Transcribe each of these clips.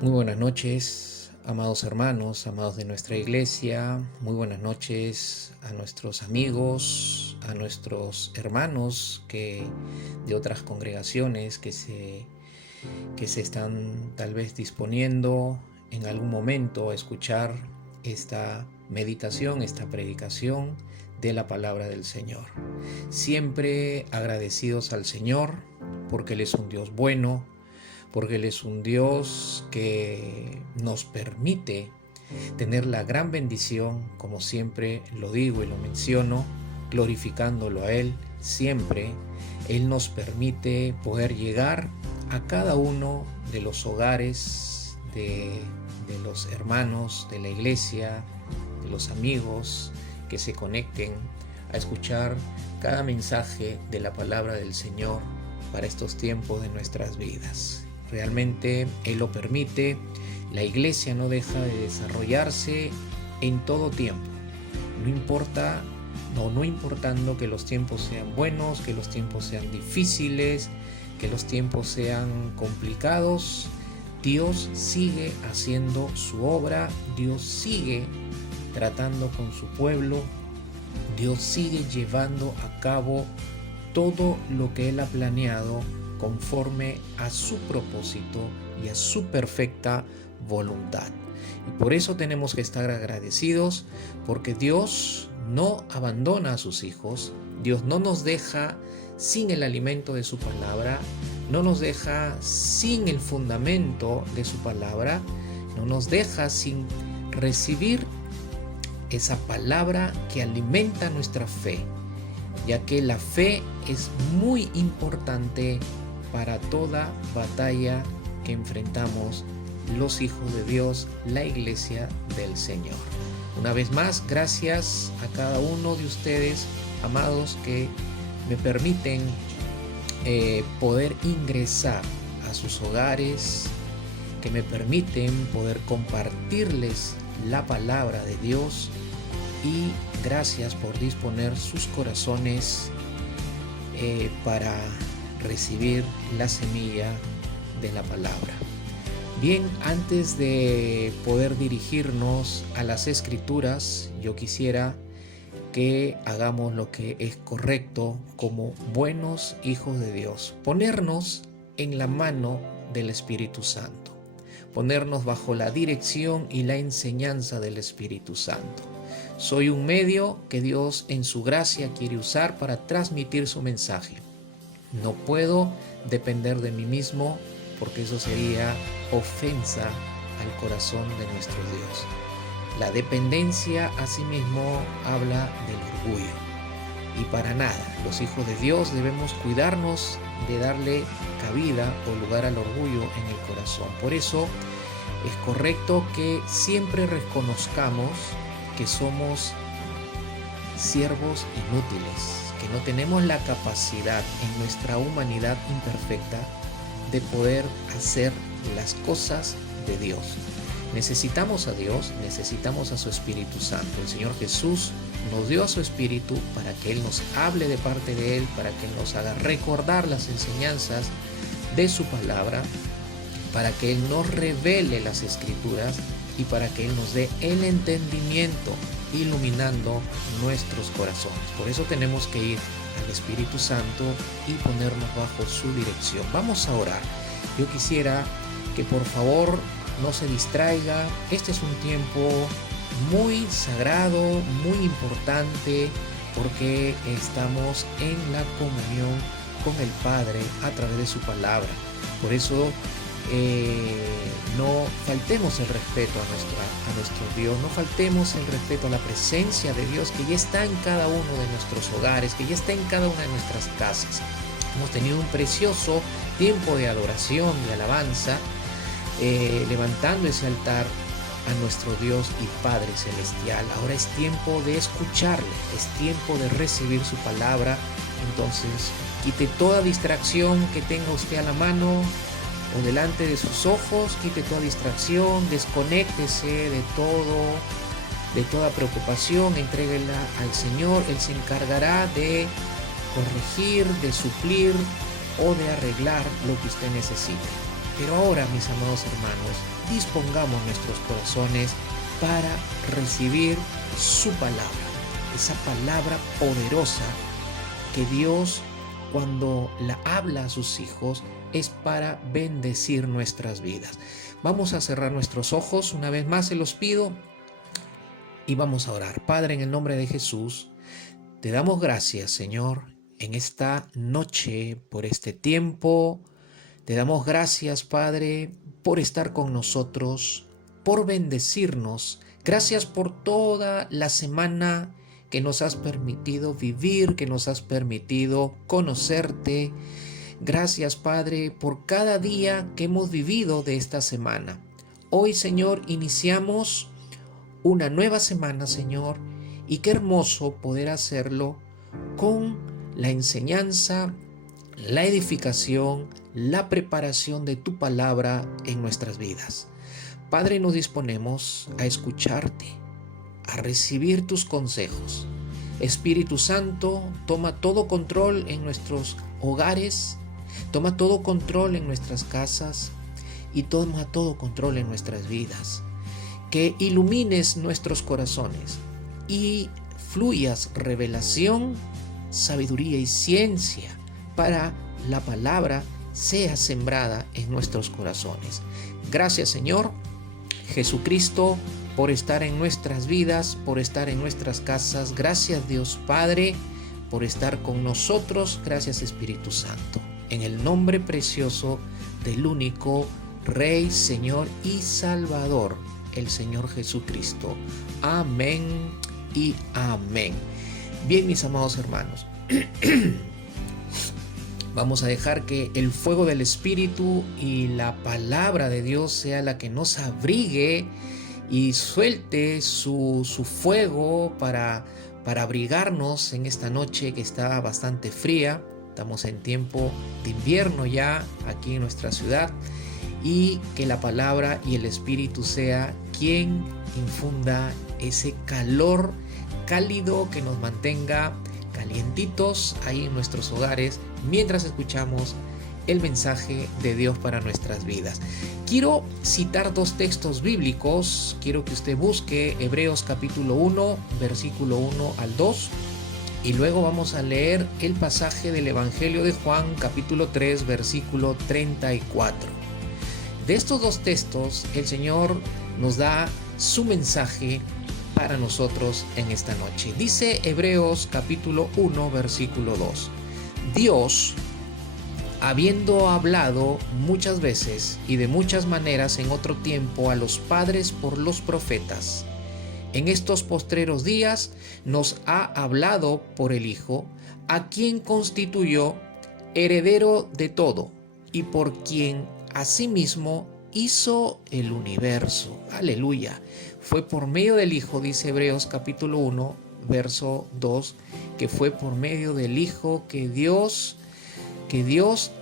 Muy buenas noches, amados hermanos, amados de nuestra iglesia. Muy buenas noches a nuestros amigos, a nuestros hermanos de otras congregaciones que se están tal vez disponiendo en algún momento a escuchar esta meditación, esta predicación de la palabra del Señor. Siempre agradecidos al Señor porque Él es un Dios bueno, porque Él es un Dios que nos permite tener la gran bendición, como siempre lo digo y lo menciono, glorificándolo a Él siempre. Él nos permite poder llegar a cada uno de los hogares de los hermanos de la iglesia, de los amigos que se conecten a escuchar cada mensaje de la palabra del Señor para estos tiempos de nuestras vidas. Realmente Él lo permite. La iglesia no deja de desarrollarse en todo tiempo. No importando que los tiempos sean buenos, que los tiempos sean difíciles, que los tiempos sean complicados, Dios sigue haciendo su obra, Dios sigue tratando con su pueblo, Dios sigue llevando a cabo todo lo que Él ha planeado conforme a su propósito y a su perfecta voluntad. Y por eso tenemos que estar agradecidos, porque Dios no abandona a sus hijos, Dios no nos deja sin el alimento de su palabra, no nos deja sin el fundamento de su palabra, no nos deja sin recibir esa palabra que alimenta nuestra fe, ya que la fe es muy importante para toda batalla que enfrentamos los hijos de Dios, la iglesia del Señor. Una vez más, gracias a cada uno de ustedes, amados, que me permiten poder ingresar a sus hogares, que me permiten poder compartirles la palabra de Dios, y gracias por disponer sus corazones para recibir la semilla de la palabra. Bien, antes de poder dirigirnos a las escrituras, yo quisiera que hagamos lo que es correcto como buenos hijos de Dios: ponernos en la mano del Espíritu Santo, ponernos bajo la dirección y la enseñanza del Espíritu Santo. Soy un medio que Dios en su gracia quiere usar para transmitir su mensaje. No puedo depender de mí mismo, porque eso sería ofensa al corazón de nuestro Dios. La dependencia asimismo habla del orgullo. Y para nada, los hijos de Dios debemos cuidarnos de darle cabida o lugar al orgullo en el corazón. Por eso es correcto que siempre reconozcamos que somos siervos inútiles, que no tenemos la capacidad en nuestra humanidad imperfecta de poder hacer las cosas de Dios. Necesitamos a Dios, necesitamos a su Espíritu Santo. El Señor Jesús nos dio a su Espíritu para que Él nos hable de parte de Él, para que Él nos haga recordar las enseñanzas de su palabra, para que Él nos revele las Escrituras y para que Él nos dé el entendimiento, iluminando nuestros corazones. Por eso tenemos que ir al Espíritu Santo y ponernos bajo su dirección. Vamos a orar. Yo quisiera que por favor no se distraiga. Este es un tiempo muy sagrado, muy importante, porque estamos en la comunión con el Padre a través de su palabra. Por eso no faltemos el respeto a nuestro Dios, no faltemos el respeto a la presencia de Dios que ya está en cada uno de nuestros hogares, que ya está en cada una de nuestras casas. Hemos tenido un precioso tiempo de adoración, de alabanza, levantando ese altar a nuestro Dios y Padre Celestial. Ahora es tiempo de escucharle, es tiempo de recibir su palabra. Entonces, quite toda distracción que tenga usted a la mano o delante de sus ojos, quite toda distracción, desconéctese de toda preocupación, entréguela al Señor. Él se encargará de corregir, de suplir o de arreglar lo que usted necesite. Pero ahora, mis amados hermanos, dispongamos nuestros corazones para recibir su palabra, esa palabra poderosa que Dios, cuando la habla a sus hijos, es para bendecir nuestras vidas. Vamos a cerrar nuestros ojos, una vez más se los pido, y vamos a orar. Padre, en el nombre de Jesús, te damos gracias, Señor, en esta noche, por este tiempo. Te damos gracias, Padre, por estar con nosotros, por bendecirnos. Gracias por toda la semana que nos has permitido vivir, que nos has permitido conocerte. Gracias, Padre, por cada día que hemos vivido de esta semana. Hoy, Señor, iniciamos una nueva semana, Señor, y qué hermoso poder hacerlo con la enseñanza, la edificación, la preparación de tu palabra en nuestras vidas. Padre, nos disponemos a escucharte, a recibir tus consejos. Espíritu Santo, toma todo control en nuestros hogares, toma todo control en nuestras casas y toma todo control en nuestras vidas. Que ilumines nuestros corazones y fluyas revelación, sabiduría y ciencia para la palabra sea sembrada en nuestros corazones. Gracias, Señor Jesucristo, por estar en nuestras vidas, por estar en nuestras casas. Gracias, Dios Padre, por estar con nosotros. Gracias, Espíritu Santo. En el nombre precioso del único Rey, Señor y Salvador, el Señor Jesucristo. Amén y amén. Bien, mis amados hermanos, vamos a dejar que el fuego del Espíritu y la palabra de Dios sea la que nos abrigue y suelte su fuego para abrigarnos en esta noche que está bastante fría. Estamos en tiempo de invierno ya aquí en nuestra ciudad, y que la palabra y el Espíritu sea quien infunda ese calor cálido que nos mantenga calientitos ahí en nuestros hogares mientras escuchamos el mensaje de Dios para nuestras vidas. Quiero citar dos textos bíblicos. Quiero que usted busque Hebreos capítulo 1, versículo 1 al 2, y luego vamos a leer el pasaje del Evangelio de Juan capítulo 3, versículo 34. De estos dos textos, el Señor nos da su mensaje para nosotros en esta noche. Dice Hebreos capítulo 1, versículo 2. Dios, habiendo hablado muchas veces y de muchas maneras en otro tiempo a los padres por los profetas, en estos postreros días nos ha hablado por el Hijo, a quien constituyó heredero de todo y por quien asimismo hizo el universo. Aleluya. Fue por medio del Hijo, dice Hebreos capítulo 1, verso 2, que fue por medio del Hijo que Dios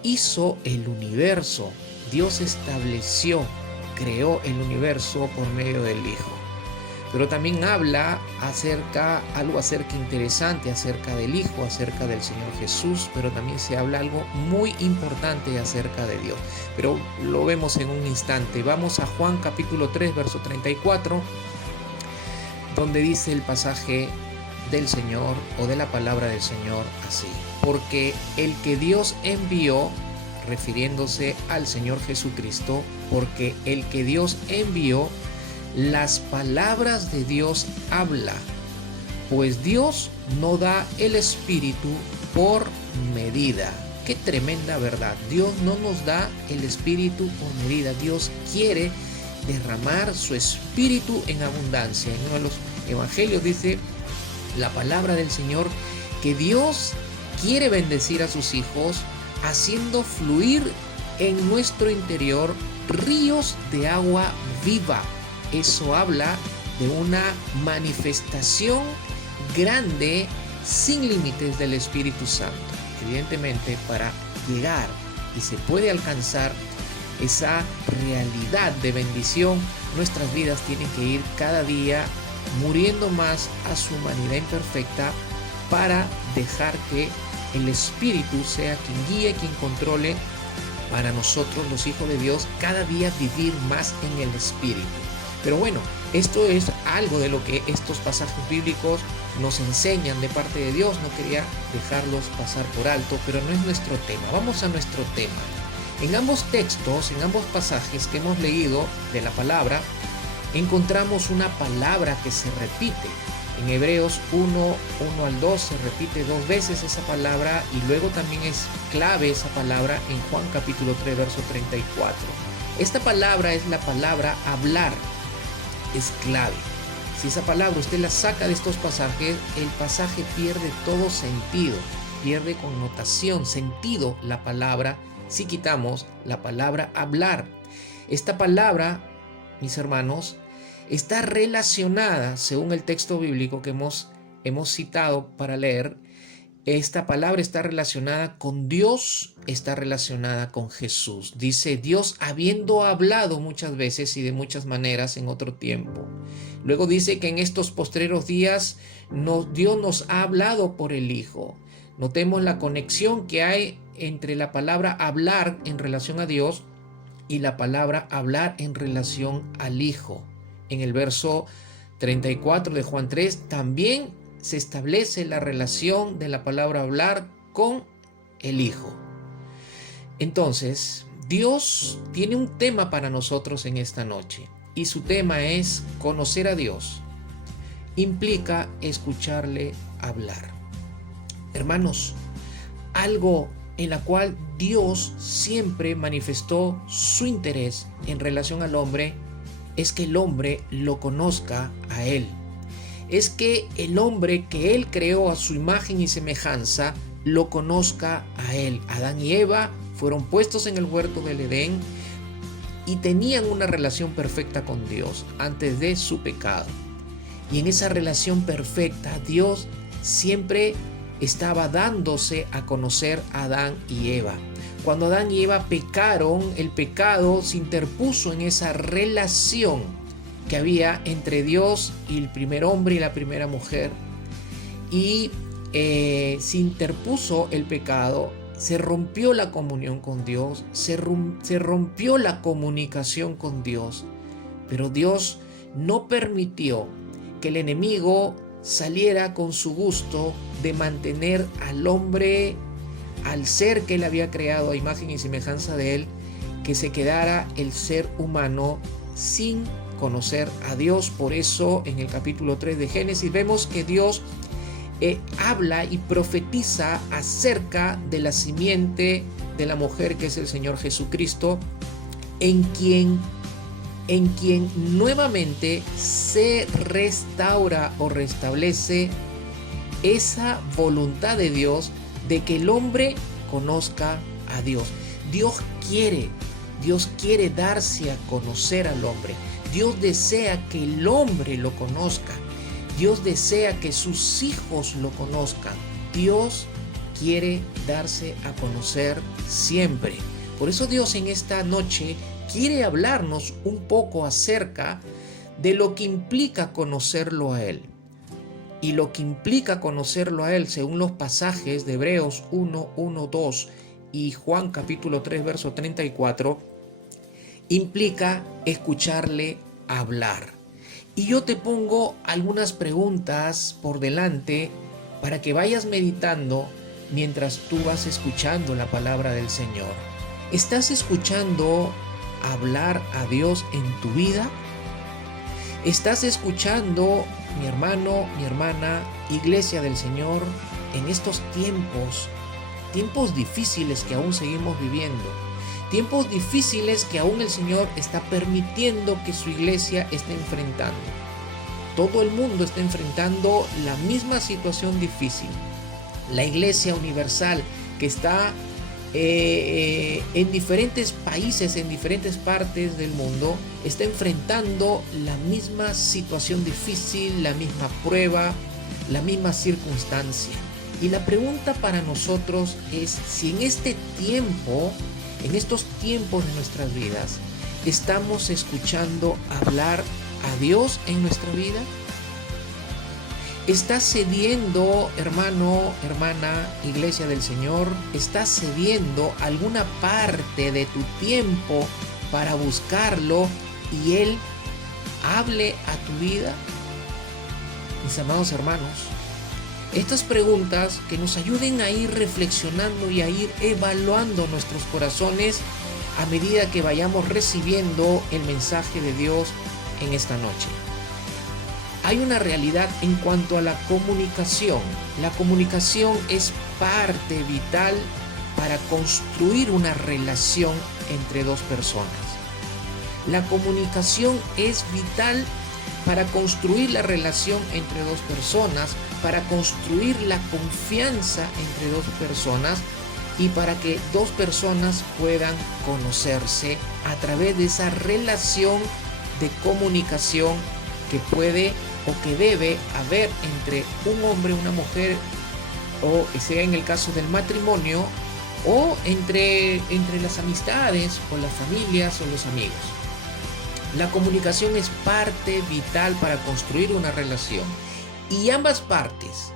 hizo el universo. Dios estableció, creó el universo por medio del Hijo. Pero también habla algo acerca interesante acerca del Hijo, acerca del Señor Jesús, pero también se habla algo muy importante acerca de Dios. Pero lo vemos en un instante. Vamos a Juan capítulo 3, verso 34, donde dice el pasaje del Señor o de la palabra del Señor así: porque el que Dios envió, refiriéndose al Señor Jesucristo, porque el que Dios envió, las palabras de Dios habla, pues Dios no da el Espíritu por medida. Qué tremenda verdad. Dios no nos da el Espíritu por medida. Dios quiere derramar su Espíritu en abundancia. En uno de los evangelios dice la palabra del Señor que Dios quiere bendecir a sus hijos haciendo fluir en nuestro interior ríos de agua viva. Eso habla de una manifestación grande, sin límites, del Espíritu Santo. Evidentemente, para llegar y se puede alcanzar esa realidad de bendición, nuestras vidas tienen que ir cada día muriendo más a su humanidad imperfecta para dejar que el Espíritu sea quien guíe, quien controle para nosotros los hijos de Dios cada día vivir más en el Espíritu. Pero bueno, esto es algo de lo que estos pasajes bíblicos nos enseñan de parte de Dios. No quería dejarlos pasar por alto, pero no es nuestro tema. Vamos a nuestro tema. En ambos textos, en ambos pasajes que hemos leído de la palabra, encontramos una palabra que se repite. En Hebreos 1 al 2 se repite 2 veces esa palabra, y luego también es clave esa palabra en Juan capítulo 3, verso 34. Esta palabra es la palabra hablar. Es clave. Si esa palabra usted la saca de estos pasajes, el pasaje pierde todo sentido, pierde connotación, sentido la palabra, si quitamos la palabra hablar. Esta palabra, mis hermanos, está relacionada, según el texto bíblico que hemos citado para leer, esta palabra está relacionada con Dios, está relacionada con Jesús. Dice Dios habiendo hablado muchas veces y de muchas maneras en otro tiempo. Luego dice que en estos postreros días Dios nos ha hablado por el Hijo. Notemos la conexión que hay entre la palabra hablar en relación a Dios y la palabra hablar en relación al Hijo. En el verso 34 de Juan 3 también se establece la relación de la palabra hablar con el Hijo. Entonces, Dios tiene un tema para nosotros en esta noche, y su tema es conocer a Dios. Implica escucharle hablar. Hermanos, algo en la cual Dios siempre manifestó su interés en relación al hombre es que el hombre lo conozca a Él. Es que el hombre que Él creó a su imagen y semejanza lo conozca a Él. Adán y Eva fueron puestos en el huerto del Edén y tenían una relación perfecta con Dios antes de su pecado. Y en esa relación perfecta, Dios siempre estaba dándose a conocer a Adán y Eva. Cuando Adán y Eva pecaron, el pecado se interpuso en esa relación que había entre Dios y el primer hombre y la primera mujer, y se interpuso el pecado, se rompió la comunión con Dios, se rompió la comunicación con Dios, pero Dios no permitió que el enemigo saliera con su gusto de mantener al hombre, al ser que Él había creado a imagen y semejanza de Él, que se quedara el ser humano sin conocer a Dios. Por eso en el capítulo 3 de Génesis vemos que Dios habla y profetiza acerca de la simiente de la mujer, que es el Señor Jesucristo, en quien nuevamente se restaura o restablece esa voluntad de Dios de que el hombre conozca a Dios. Dios quiere darse a conocer al hombre. Dios desea que el hombre lo conozca. Dios desea que sus hijos lo conozcan. Dios quiere darse a conocer siempre. Por eso Dios en esta noche quiere hablarnos un poco acerca de lo que implica conocerlo a Él. Y lo que implica conocerlo a Él, según los pasajes de Hebreos 1, 1, 2 y Juan capítulo 3, verso 34, implica escucharle hablar. Y yo te pongo algunas preguntas por delante para que vayas meditando mientras tú vas escuchando la palabra del Señor. ¿Estás escuchando hablar a Dios en tu vida? ¿Estás escuchando, mi hermano, mi hermana, iglesia del Señor, en estos tiempos difíciles que aún seguimos viviendo? Tiempos difíciles que aún el Señor está permitiendo que su iglesia esté enfrentando. Todo el mundo está enfrentando la misma situación difícil. La iglesia universal que está en diferentes países, en diferentes partes del mundo, está enfrentando la misma situación difícil, la misma prueba, la misma circunstancia. Y la pregunta para nosotros es si en este tiempo, en estos tiempos de nuestras vidas, ¿estamos escuchando hablar a Dios en nuestra vida? ¿Estás cediendo, hermano, hermana, iglesia del Señor? ¿Estás cediendo alguna parte de tu tiempo para buscarlo y Él hable a tu vida? Mis amados hermanos, estas preguntas que nos ayuden a ir reflexionando y a ir evaluando nuestros corazones a medida que vayamos recibiendo el mensaje de Dios en esta noche. Hay una realidad en cuanto a la comunicación. La comunicación es parte vital para construir una relación entre dos personas. La comunicación es vital para construir la relación entre dos personas, para construir la confianza entre dos personas y para que dos personas puedan conocerse a través de esa relación de comunicación que puede o que debe haber entre un hombre y una mujer, o sea en el caso del matrimonio, o entre las amistades o las familias o los amigos. La comunicación es parte vital para construir una relación, y ambas partes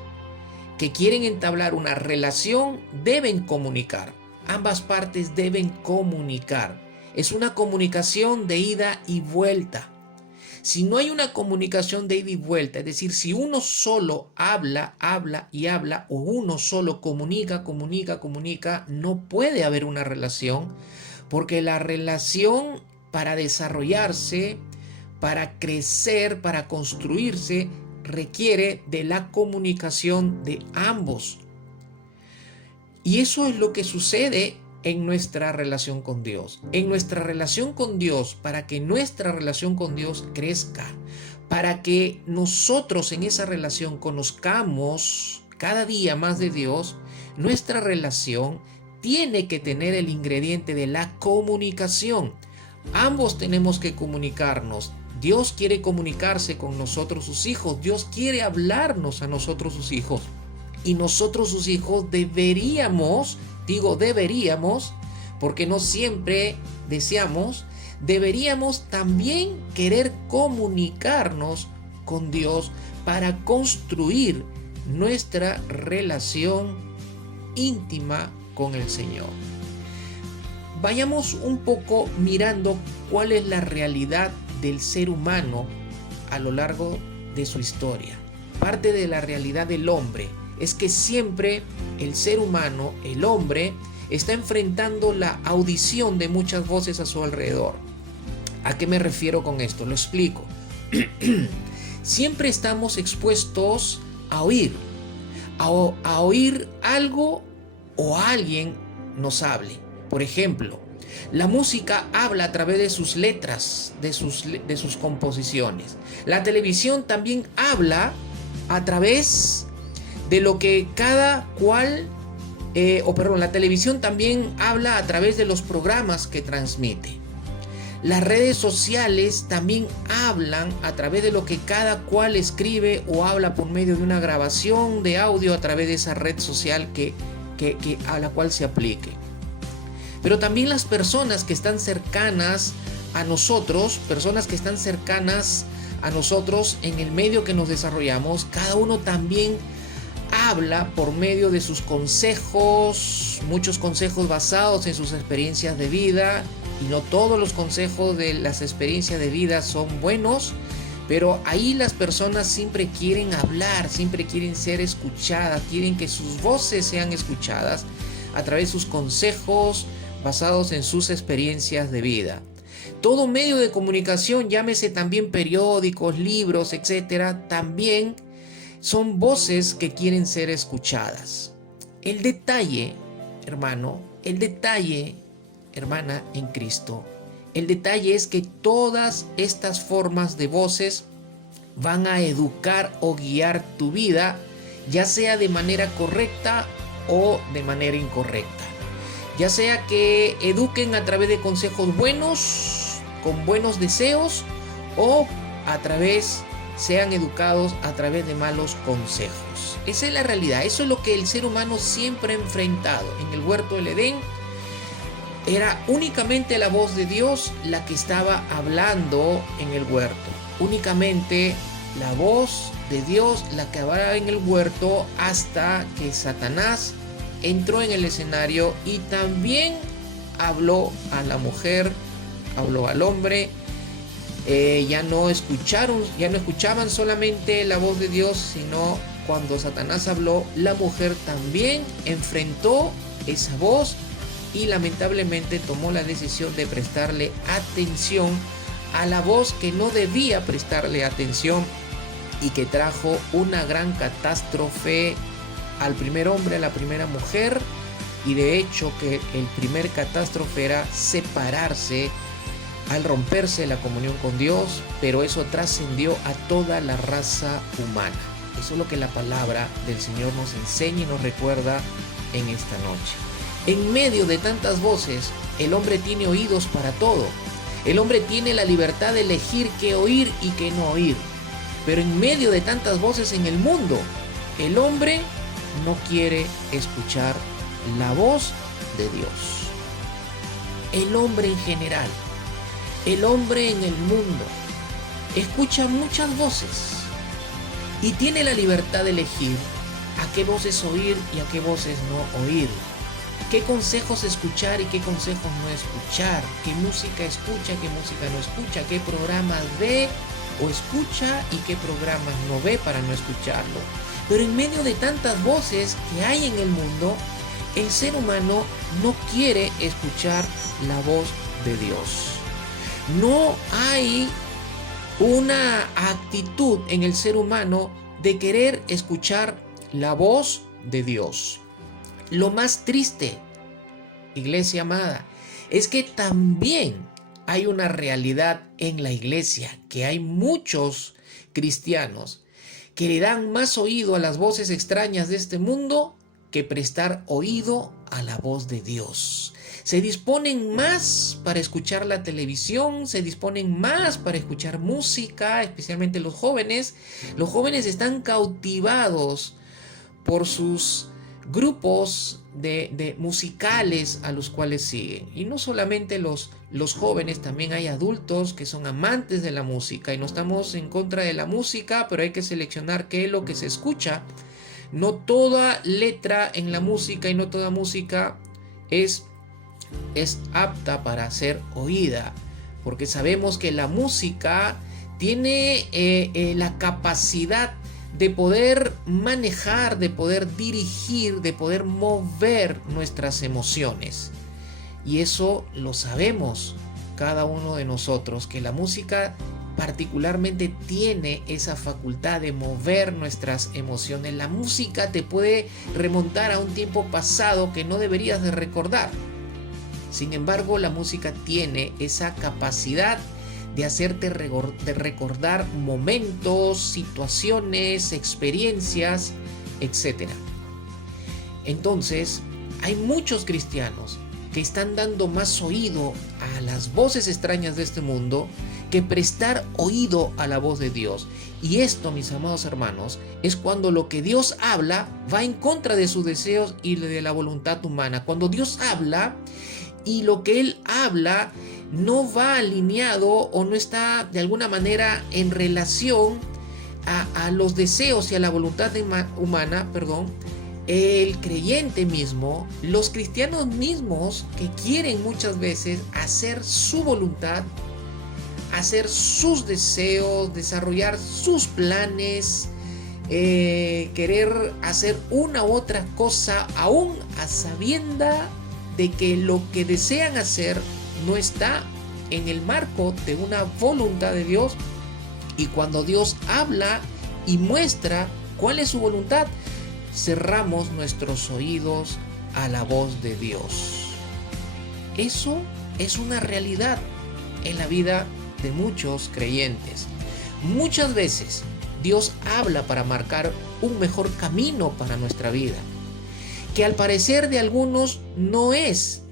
que quieren entablar una relación deben comunicar. Ambas partes deben comunicar. Es una comunicación de ida y vuelta. Si no hay una comunicación de ida y vuelta, es decir, si uno solo habla y habla, o uno solo comunica, no puede haber una relación, porque la relación, para desarrollarse, para crecer, para construirse, requiere de la comunicación de ambos. Y eso es lo que sucede en nuestra relación con Dios. En nuestra relación con Dios, para que nuestra relación con Dios crezca, para que nosotros en esa relación conozcamos cada día más de Dios, nuestra relación tiene que tener el ingrediente de la comunicación. Ambos tenemos que comunicarnos. Dios quiere comunicarse con nosotros, sus hijos. Dios quiere hablarnos a nosotros, sus hijos. Y nosotros, sus hijos, deberíamos, porque no siempre deseamos, deberíamos también querer comunicarnos con Dios para construir nuestra relación íntima con el Señor. Vayamos un poco mirando cuál es la realidad del ser humano a lo largo de su historia. Parte de la realidad del hombre es que siempre el ser humano, el hombre, está enfrentando la audición de muchas voces a su alrededor. ¿A qué me refiero con esto? Lo explico. Siempre estamos expuestos a oír algo o alguien nos hable. Por ejemplo, la música habla a través de sus letras, de sus composiciones. La televisión también habla a través de lo que cada cual, la televisión también habla a través de los programas que transmite. Las redes sociales también hablan a través de lo que cada cual escribe o habla por medio de una grabación de audio a través de esa red social a la cual se aplique. Pero también las personas que están cercanas a nosotros, en el medio que nos desarrollamos, cada uno también habla por medio de sus consejos, muchos consejos basados en sus experiencias de vida, y no todos los consejos de las experiencias de vida son buenos, pero ahí las personas siempre quieren hablar, siempre quieren ser escuchadas, quieren que sus voces sean escuchadas a través de sus consejos basados en sus experiencias de vida. Todo medio de comunicación, llámese también periódicos, libros, etcétera, también son voces que quieren ser escuchadas. El detalle, hermano, hermana en Cristo, el detalle es que todas estas formas de voces van a educar o guiar tu vida, ya sea de manera correcta o de manera incorrecta. Ya sea que eduquen a través de consejos buenos, con buenos deseos, o sean educados a través de malos consejos. Esa es la realidad. Eso es lo que el ser humano siempre ha enfrentado. En el huerto del Edén era únicamente la voz de Dios la que estaba hablando en el huerto. Únicamente la voz de Dios la que hablaba en el huerto hasta que Satanás entró en el escenario y también habló a la mujer, habló al hombre. Ya no escuchaban solamente la voz de Dios, sino cuando Satanás habló, la mujer también enfrentó esa voz y lamentablemente tomó la decisión de prestarle atención a la voz que no debía prestarle atención y que trajo una gran catástrofe al primer hombre, a la primera mujer, y de hecho que el primer catástrofe era separarse al romperse la comunión con Dios, pero eso trascendió a toda la raza humana. Eso es lo que la palabra del Señor nos enseña y nos recuerda en esta noche. En medio de tantas voces, el hombre tiene oídos para todo. El hombre tiene la libertad de elegir qué oír y qué no oír. Pero en medio de tantas voces en el mundo, el hombre no quiere escuchar la voz de Dios. El hombre en general, el hombre en el mundo, escucha muchas voces y tiene la libertad de elegir a qué voces oír y a qué voces no oír. Qué consejos escuchar y qué consejos no escuchar. Qué música escucha, qué música no escucha. Qué programas ve o escucha y qué programas no ve para no escucharlo. Pero en medio de tantas voces que hay en el mundo, el ser humano no quiere escuchar la voz de Dios. No hay una actitud en el ser humano de querer escuchar la voz de Dios. Lo más triste, iglesia amada, es que también hay una realidad en la iglesia, que hay muchos cristianos que le dan más oído a las voces extrañas de este mundo que prestar oído a la voz de Dios. Se disponen más para escuchar la televisión, se disponen más para escuchar música, especialmente los jóvenes. Los jóvenes están cautivados por sus grupos de musicales a los cuales siguen. Y no solamente los jóvenes, también hay adultos que son amantes de la música. Y no estamos en contra de la música, pero hay que seleccionar qué es lo que se escucha. No toda letra en la música y no toda música es apta para ser oída, porque sabemos que la música tiene la capacidad de poder manejar, de poder dirigir, de poder mover nuestras emociones. Y eso lo sabemos cada uno de nosotros, que la música particularmente tiene esa facultad de mover nuestras emociones. La música te puede remontar a un tiempo pasado que no deberías de recordar. Sin embargo, la música tiene esa capacidad de hacerte recordar momentos, situaciones, experiencias, etc. Entonces, hay muchos cristianos que están dando más oído a las voces extrañas de este mundo que prestar oído a la voz de Dios. Y esto, mis amados hermanos, es cuando lo que Dios habla va en contra de sus deseos y de la voluntad humana. Cuando Dios habla y lo que Él habla no va alineado o no está de alguna manera en relación a los deseos y a la voluntad humana, el creyente mismo, los cristianos mismos que quieren muchas veces hacer su voluntad, hacer sus deseos, desarrollar sus planes, querer hacer una u otra cosa, aún a sabienda de que lo que desean hacer no está en el marco de una voluntad de Dios. Y cuando Dios habla y muestra cuál es su voluntad, cerramos nuestros oídos a la voz de Dios. Eso es una realidad en la vida de muchos creyentes. Muchas veces Dios habla para marcar un mejor camino para nuestra vida, que al parecer de algunos no es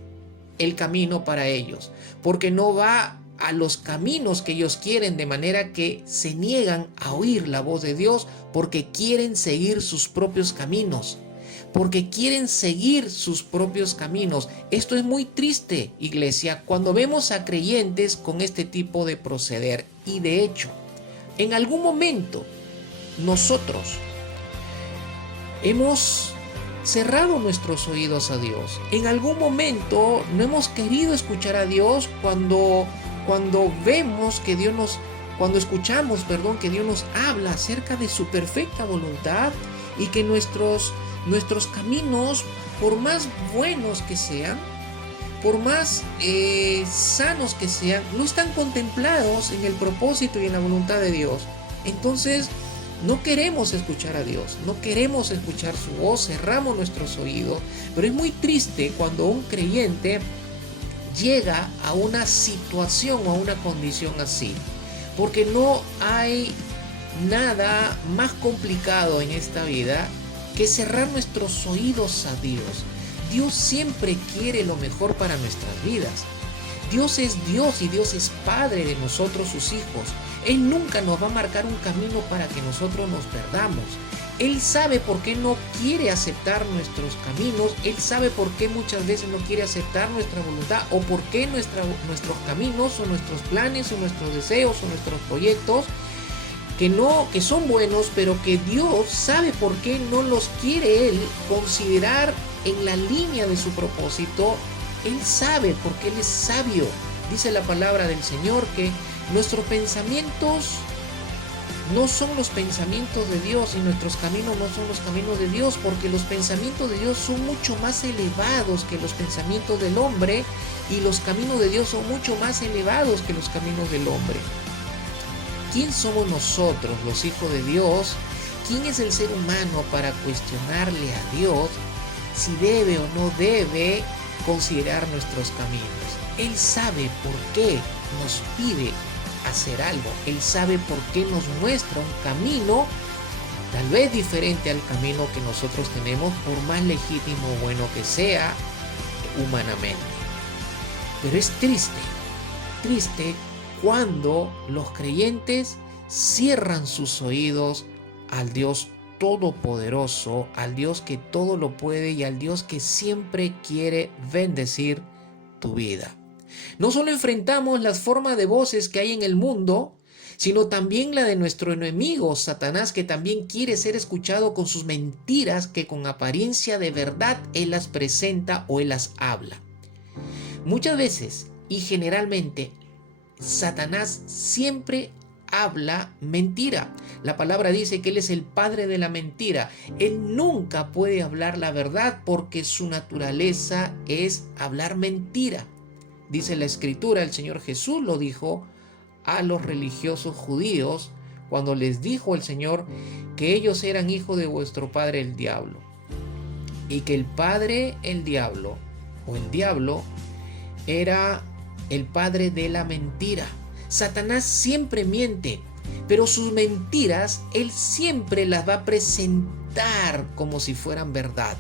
el camino para ellos, porque no va a los caminos que ellos quieren, de manera que se niegan a oír la voz de Dios porque quieren seguir sus propios caminos, porque quieren seguir sus propios caminos. Esto es muy triste, iglesia, cuando vemos a creyentes con este tipo de proceder. Y de hecho, En algún momento nosotros hemos cerrado nuestros oídos a Dios. En algún momento no hemos querido escuchar a Dios cuando vemos que cuando escuchamos, que Dios nos habla acerca de su perfecta voluntad y que nuestros caminos, por más buenos que sean, por más sanos que sean, no están contemplados en el propósito y en la voluntad de Dios. Entonces, no queremos escuchar a Dios, no queremos escuchar su voz, cerramos nuestros oídos, pero es muy triste cuando un creyente llega a una situación o a una condición así, porque no hay nada más complicado en esta vida que cerrar nuestros oídos a Dios. Dios siempre quiere lo mejor para nuestras vidas. Dios es Dios y Dios es Padre de nosotros, sus hijos. Él nunca nos va a marcar un camino para que nosotros nos perdamos. Él sabe por qué no quiere aceptar nuestros caminos. Él sabe por qué muchas veces no quiere aceptar nuestra voluntad, o por qué nuestros caminos o nuestros planes o nuestros deseos o nuestros proyectos que son buenos, pero que Dios sabe por qué no los quiere Él considerar en la línea de su propósito. Él sabe porque Él es sabio. Dice la palabra del Señor que nuestros pensamientos no son los pensamientos de Dios y nuestros caminos no son los caminos de Dios, porque los pensamientos de Dios son mucho más elevados que los pensamientos del hombre y los caminos de Dios son mucho más elevados que los caminos del hombre. ¿Quién somos nosotros, los hijos de Dios? ¿Quién es el ser humano para cuestionarle a Dios si debe o no debe considerar nuestros caminos? Él sabe por qué nos pide hacer algo. Él sabe por qué nos muestra un camino tal vez diferente al camino que nosotros tenemos, por más legítimo o bueno que sea humanamente. Pero es triste cuando los creyentes cierran sus oídos al Dios todopoderoso, al Dios que todo lo puede y al Dios que siempre quiere bendecir tu vida. No solo enfrentamos las formas de voces que hay en el mundo, sino también la de nuestro enemigo, Satanás, que también quiere ser escuchado con sus mentiras que con apariencia de verdad él las presenta o él las habla. Muchas veces y generalmente Satanás siempre habla mentira. La palabra dice que él es el padre de la mentira. Él nunca puede hablar la verdad porque su naturaleza es hablar mentira. Dice la Escritura, el Señor Jesús lo dijo a los religiosos judíos cuando les dijo el Señor que ellos eran hijos de vuestro padre el diablo, y que el padre el diablo o el diablo era el padre de la mentira. Satanás siempre miente, pero sus mentiras él siempre las va a presentar como si fueran verdad.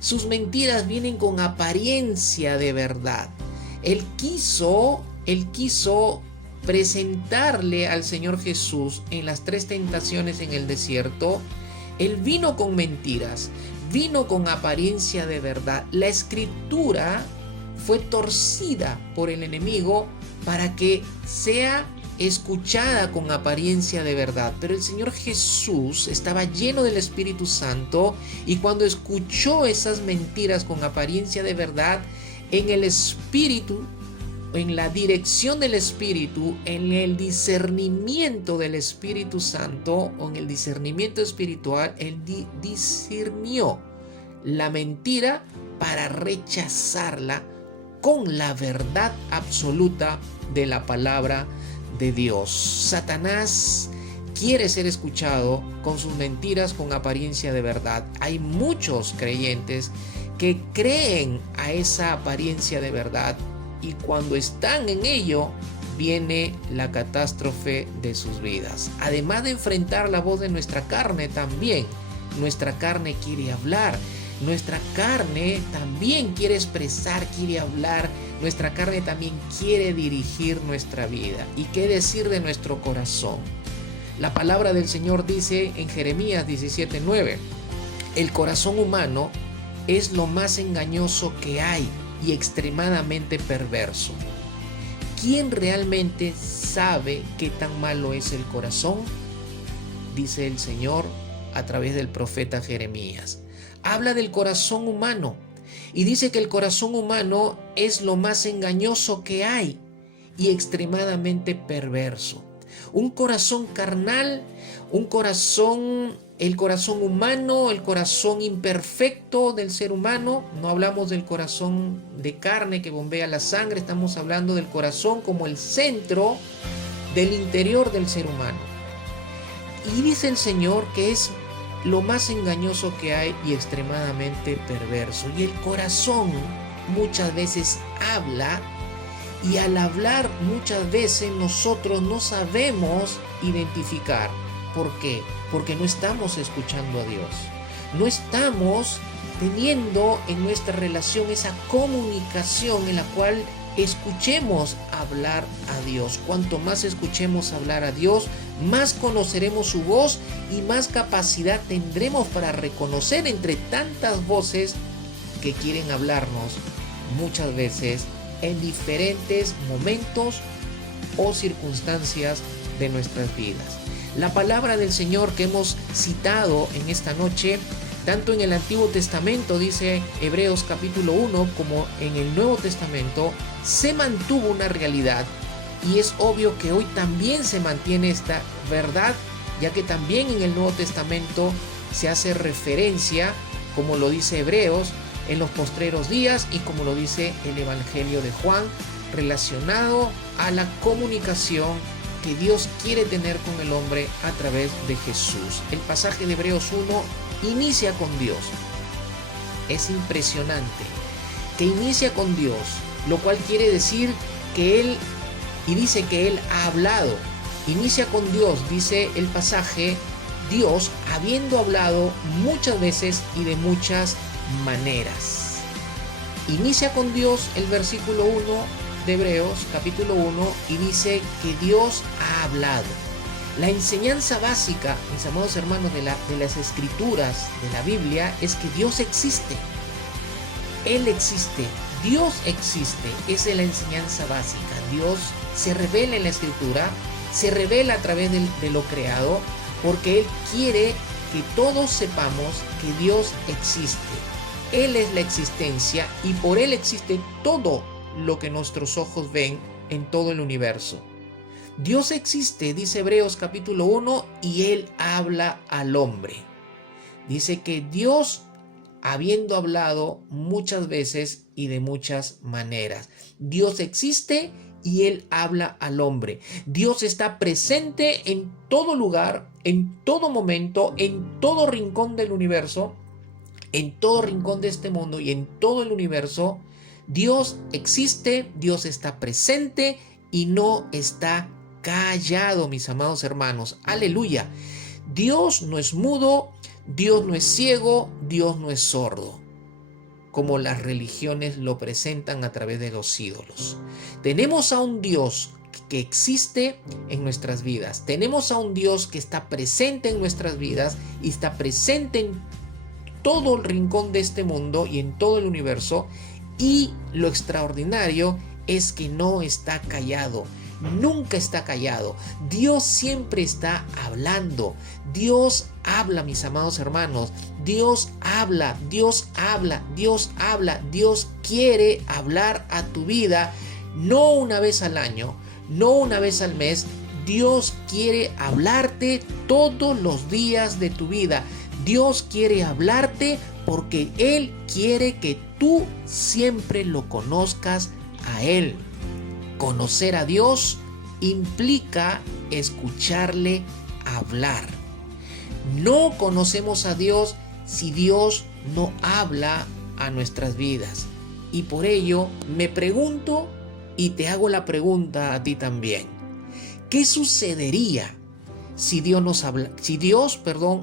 Sus mentiras vienen con apariencia de verdad. Él quiso presentarle al Señor Jesús en las 3 tentaciones en el desierto. Él vino con mentiras, vino con apariencia de verdad. La Escritura fue torcida por el enemigo para que sea escuchada con apariencia de verdad. Pero el Señor Jesús estaba lleno del Espíritu Santo, y cuando escuchó esas mentiras con apariencia de verdad, en el Espíritu, en la dirección del Espíritu, en el discernimiento del Espíritu Santo o en el discernimiento espiritual, él discernió la mentira para rechazarla con la verdad absoluta de la palabra de Dios. Satanás quiere ser escuchado con sus mentiras con apariencia de verdad. Hay muchos creyentes que creen a esa apariencia de verdad, y cuando están en ello viene la catástrofe de sus vidas. Además de enfrentar la voz de nuestra carne, también nuestra carne quiere hablar, nuestra carne también quiere expresar, quiere hablar, nuestra carne también quiere dirigir nuestra vida. ¿Y qué decir de nuestro corazón? La palabra del Señor dice en Jeremías 17:9, el corazón humano es lo más engañoso que hay y extremadamente perverso. ¿Quién realmente sabe qué tan malo es el corazón, dice el Señor a través del profeta Jeremías. Habla del corazón humano y dice que el corazón humano es lo más engañoso que hay y extremadamente perverso. Un corazón carnal, el corazón humano, el corazón imperfecto del ser humano. No hablamos del corazón de carne que bombea la sangre, estamos hablando del corazón como el centro del interior del ser humano. Y dice el Señor que es lo más engañoso que hay y extremadamente perverso. Y el corazón muchas veces habla, y al hablar muchas veces nosotros no sabemos identificar. ¿Por qué? Porque no estamos escuchando a Dios. No estamos teniendo en nuestra relación esa comunicación en la cual escuchemos hablar a Dios. Cuanto más escuchemos hablar a Dios, más conoceremos su voz y más capacidad tendremos para reconocer entre tantas voces que quieren hablarnos muchas veces en diferentes momentos o circunstancias de nuestras vidas. La palabra del Señor que hemos citado en esta noche, tanto en el Antiguo Testamento, dice Hebreos capítulo 1, como en el Nuevo Testamento, se mantuvo una realidad, y es obvio que hoy también se mantiene esta verdad, ya que también en el Nuevo Testamento se hace referencia, como lo dice Hebreos, en los postreros días, y como lo dice el Evangelio de Juan, relacionado a la comunicación que Dios quiere tener con el hombre a través de Jesús. El pasaje de Hebreos 1 inicia con Dios. Es impresionante que inicia con Dios, lo cual quiere decir que Él, y dice que Él ha hablado. Inicia con Dios, dice el pasaje, Dios habiendo hablado muchas veces y de muchas maneras. Inicia con Dios el versículo 1 de Hebreos capítulo 1 y dice que Dios ha hablado. La enseñanza básica, mis amados hermanos, de las escrituras de la Biblia es que Dios existe. Él existe, Dios existe. Esa es la enseñanza básica. Dios se revela en la escritura, se revela a través de lo creado, porque Él quiere que todos sepamos que Dios existe. Él es la existencia y por Él existe todo lo que nuestros ojos ven en todo el universo. Dios existe, dice Hebreos capítulo 1, y Él habla al hombre. Dice que Dios, habiendo hablado muchas veces y de muchas maneras. Dios existe y Él habla al hombre. Dios está presente en todo lugar, en todo momento, en todo rincón del universo, en todo rincón de este mundo y en todo el universo. Dios existe, Dios está presente y no está callado, mis amados hermanos. Aleluya. Dios no es mudo, Dios no es ciego, Dios no es sordo, como las religiones lo presentan a través de los ídolos. Tenemos a un Dios que existe en nuestras vidas. Tenemos a un Dios que está presente en nuestras vidas y está presente en todo el rincón de este mundo y en todo el universo. Y lo extraordinario es que no está callado. Nunca está callado. Dios siempre está hablando. Dios habla, mis amados hermanos. Dios habla, Dios habla, Dios habla. Dios quiere hablar a tu vida, no una vez al año, no una vez al mes. Dios quiere hablarte todos los días de tu vida. Dios quiere hablarte porque Él quiere que tú siempre lo conozcas a Él. Conocer a Dios implica escucharle hablar. No conocemos a Dios si Dios no habla a nuestras vidas. Y por ello me pregunto y te hago la pregunta a ti también. ¿Qué sucedería si Dios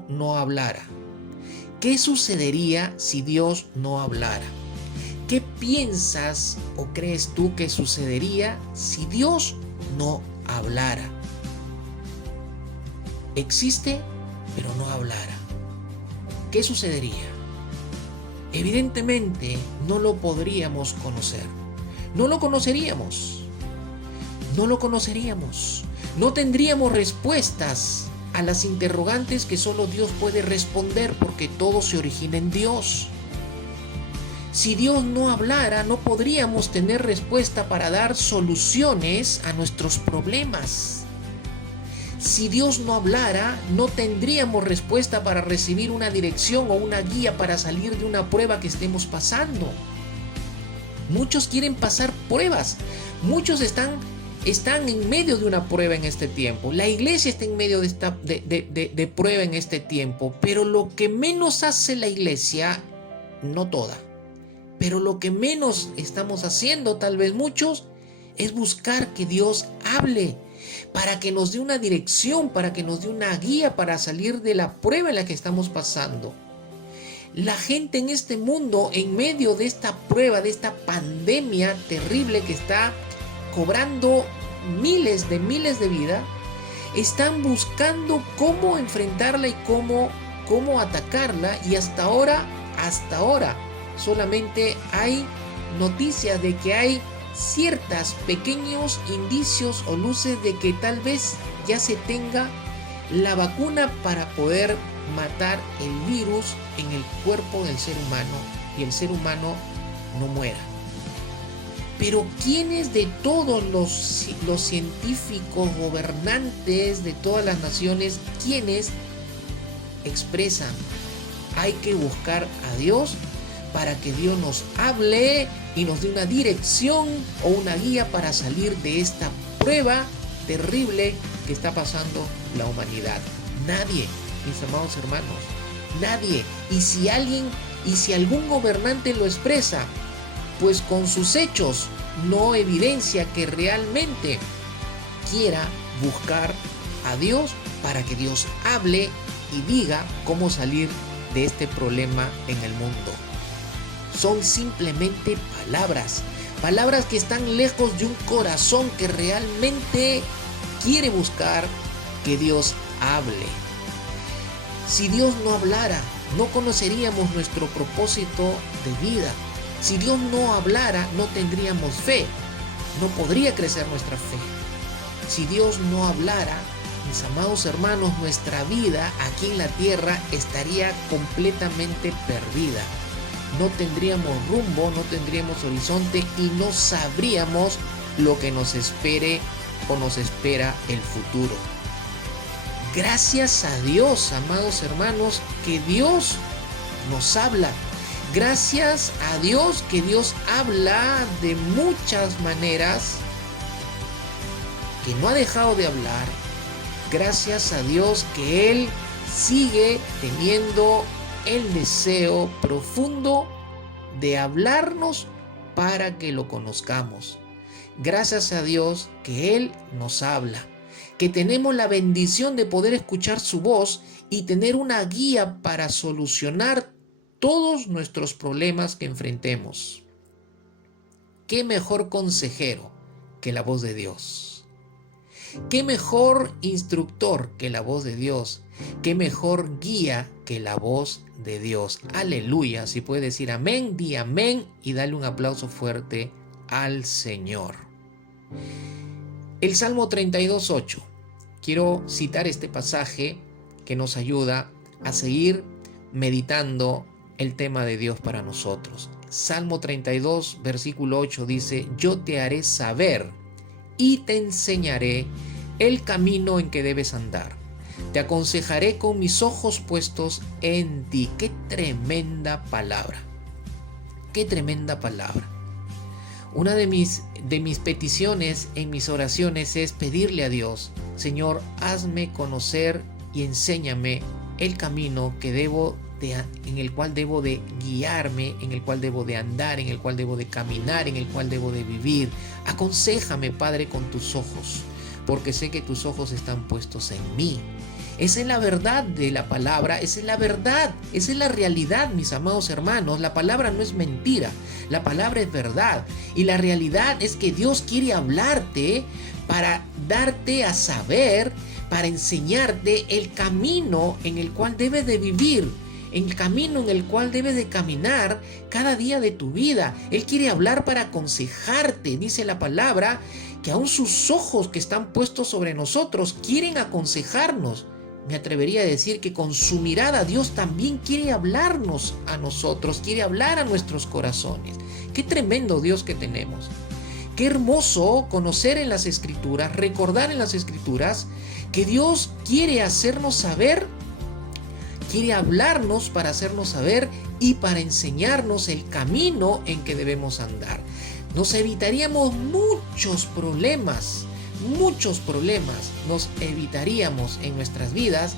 no hablara? ¿Qué sucedería si Dios no hablara? ¿Qué piensas o crees tú que sucedería si Dios no hablara? Existe, pero no hablara. ¿Qué sucedería? Evidentemente no lo podríamos conocer. No lo conoceríamos. no lo conoceríamos. No tendríamos respuestas a las interrogantes que solo Dios puede responder, porque todo se origina en Dios. Si Dios no hablara, no podríamos tener respuesta para dar soluciones a nuestros problemas. Si Dios no hablara, no tendríamos respuesta para recibir una dirección o una guía para salir de una prueba que estemos pasando. Muchos quieren pasar pruebas. Muchos están en medio de una prueba en este tiempo. La iglesia está en medio de prueba en este tiempo. Pero lo que menos hace la iglesia, no toda, pero lo que menos estamos haciendo, tal vez muchos, es buscar que Dios hable para que nos dé una dirección, para que nos dé una guía para salir de la prueba en la que estamos pasando. La gente en este mundo, en medio de esta prueba, de esta pandemia terrible que está cobrando miles de vidas, están buscando cómo enfrentarla y cómo atacarla, y hasta ahora solamente hay noticias de que hay ciertos pequeños indicios o luces de que tal vez ya se tenga la vacuna para poder matar el virus en el cuerpo del ser humano y el ser humano no muera. Pero ¿quiénes de todos los científicos, gobernantes de todas las naciones, quienes expresan: hay que buscar a Dios para que Dios nos hable y nos dé una dirección o una guía para salir de esta prueba terrible que está pasando la humanidad? Nadie, mis amados hermanos, nadie. Y si algún gobernante lo expresa, pues con sus hechos no evidencia que realmente quiera buscar a Dios para que Dios hable y diga cómo salir de este problema en el mundo. Son simplemente palabras que están lejos de un corazón que realmente quiere buscar que Dios hable. Si Dios no hablara, no conoceríamos nuestro propósito de vida. Si Dios no hablara, no tendríamos fe. No podría crecer nuestra fe. Si Dios no hablara, mis amados hermanos, nuestra vida aquí en la tierra estaría completamente perdida. No tendríamos rumbo, no tendríamos horizonte y no sabríamos lo que nos espere o nos espera el futuro. Gracias a Dios, amados hermanos, que Dios nos habla. Gracias a Dios que Dios habla de muchas maneras, que no ha dejado de hablar. Gracias a Dios que Él sigue teniendo el deseo profundo de hablarnos para que lo conozcamos. Gracias a Dios que Él nos habla, que tenemos la bendición de poder escuchar su voz y tener una guía para solucionar todos nuestros problemas que enfrentemos. ¿Qué mejor consejero que la voz de Dios? ¿Qué mejor instructor que la voz de Dios? ¿Qué mejor guía que la voz de Dios? Aleluya. Si puedes decir amén, di amén y dale un aplauso fuerte al Señor. El Salmo 32:8. Quiero citar este pasaje que nos ayuda a seguir meditando el tema de Dios para nosotros. Salmo 32, versículo 8 dice: yo te haré saber y te enseñaré el camino en que debes andar. Te aconsejaré con mis ojos puestos en ti. ¡Qué tremenda palabra! ¡Qué tremenda palabra! Una de mis peticiones en mis oraciones es pedirle a Dios: Señor, hazme conocer y enséñame el camino en el cual debo de guiarme, en el cual debo de andar, en el cual debo de caminar, en el cual debo de vivir. Aconséjame, Padre, con tus ojos, porque sé que tus ojos están puestos en mí. Esa es la verdad de la palabra, esa es la verdad, esa es la realidad, mis amados hermanos. La palabra no es mentira, la palabra es verdad. Y la realidad es que Dios quiere hablarte para darte a saber, para enseñarte el camino en el cual debes de vivir, el camino en el cual debes de caminar cada día de tu vida. Él quiere hablar para aconsejarte, dice la palabra, que aún sus ojos que están puestos sobre nosotros quieren aconsejarnos. Me atrevería a decir que con su mirada Dios también quiere hablarnos a nosotros, quiere hablar a nuestros corazones. Qué tremendo Dios que tenemos. Qué hermoso conocer en las Escrituras, recordar en las Escrituras que Dios quiere hacernos saber, quiere hablarnos para hacernos saber y para enseñarnos el camino en que debemos andar. Nos evitaríamos muchos problemas nos evitaríamos en nuestras vidas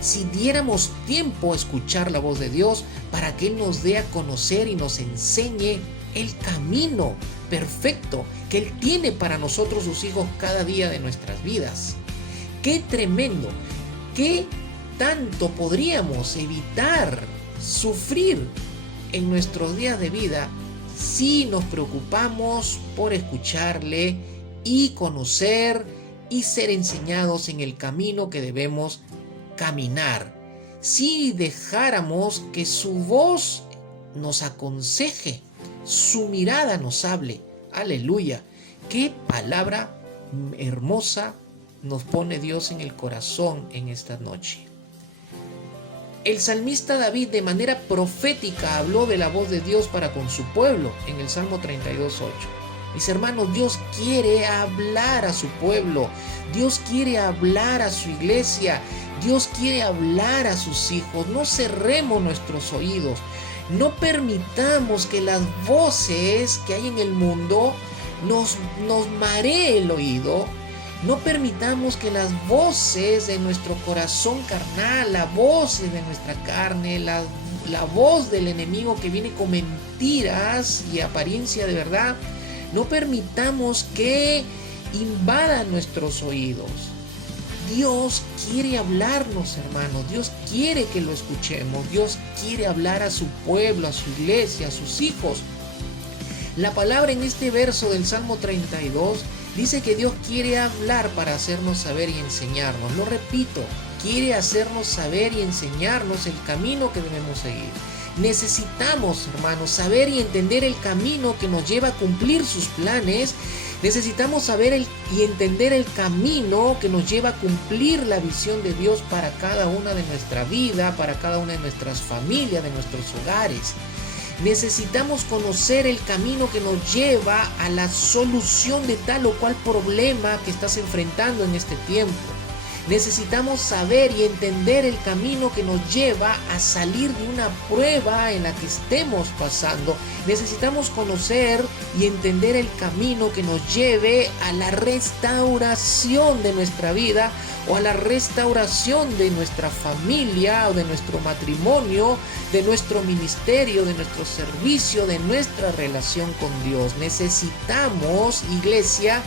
si diéramos tiempo a escuchar la voz de Dios para que Él nos dé a conocer y nos enseñe el camino perfecto que Él tiene para nosotros, sus hijos, cada día de nuestras vidas. ¡Qué tremendo! ¿Qué tanto podríamos evitar sufrir en nuestros días de vida si nos preocupamos por escucharle y conocer y ser enseñados en el camino que debemos caminar? Si dejáramos que su voz nos aconseje, su mirada nos hable. Aleluya. Qué palabra hermosa nos pone Dios en el corazón en esta noche. El salmista David de manera profética habló de la voz de Dios para con su pueblo en el Salmo 32:8. Mis hermanos, Dios quiere hablar a su pueblo, Dios quiere hablar a su iglesia, Dios quiere hablar a sus hijos. No cerremos nuestros oídos, no permitamos que las voces que hay en el mundo nos maree el oído. No permitamos que las voces de nuestro corazón carnal, las voces de nuestra carne, la voz del enemigo que viene con mentiras y apariencia de verdad, no permitamos que invadan nuestros oídos. Dios quiere hablarnos, hermanos. Dios quiere que lo escuchemos. Dios quiere hablar a su pueblo, a su iglesia, a sus hijos. La palabra en este verso del Salmo 32 dice que Dios quiere hablar para hacernos saber y enseñarnos. Lo repito, quiere hacernos saber y enseñarnos el camino que debemos seguir. Necesitamos, hermanos, saber y entender el camino que nos lleva a cumplir sus planes. Necesitamos saber y entender el camino que nos lleva a cumplir la visión de Dios para cada una de nuestra vida, para cada una de nuestras familias, de nuestros hogares. Necesitamos conocer el camino que nos lleva a la solución de tal o cual problema que estás enfrentando en este tiempo. Necesitamos saber y entender el camino que nos lleva a salir de una prueba en la que estemos pasando. Necesitamos conocer y entender el camino que nos lleve a la restauración de nuestra vida o a la restauración de nuestra familia o de nuestro matrimonio, de nuestro ministerio, de nuestro servicio, de nuestra relación con Dios. Necesitamos, iglesia,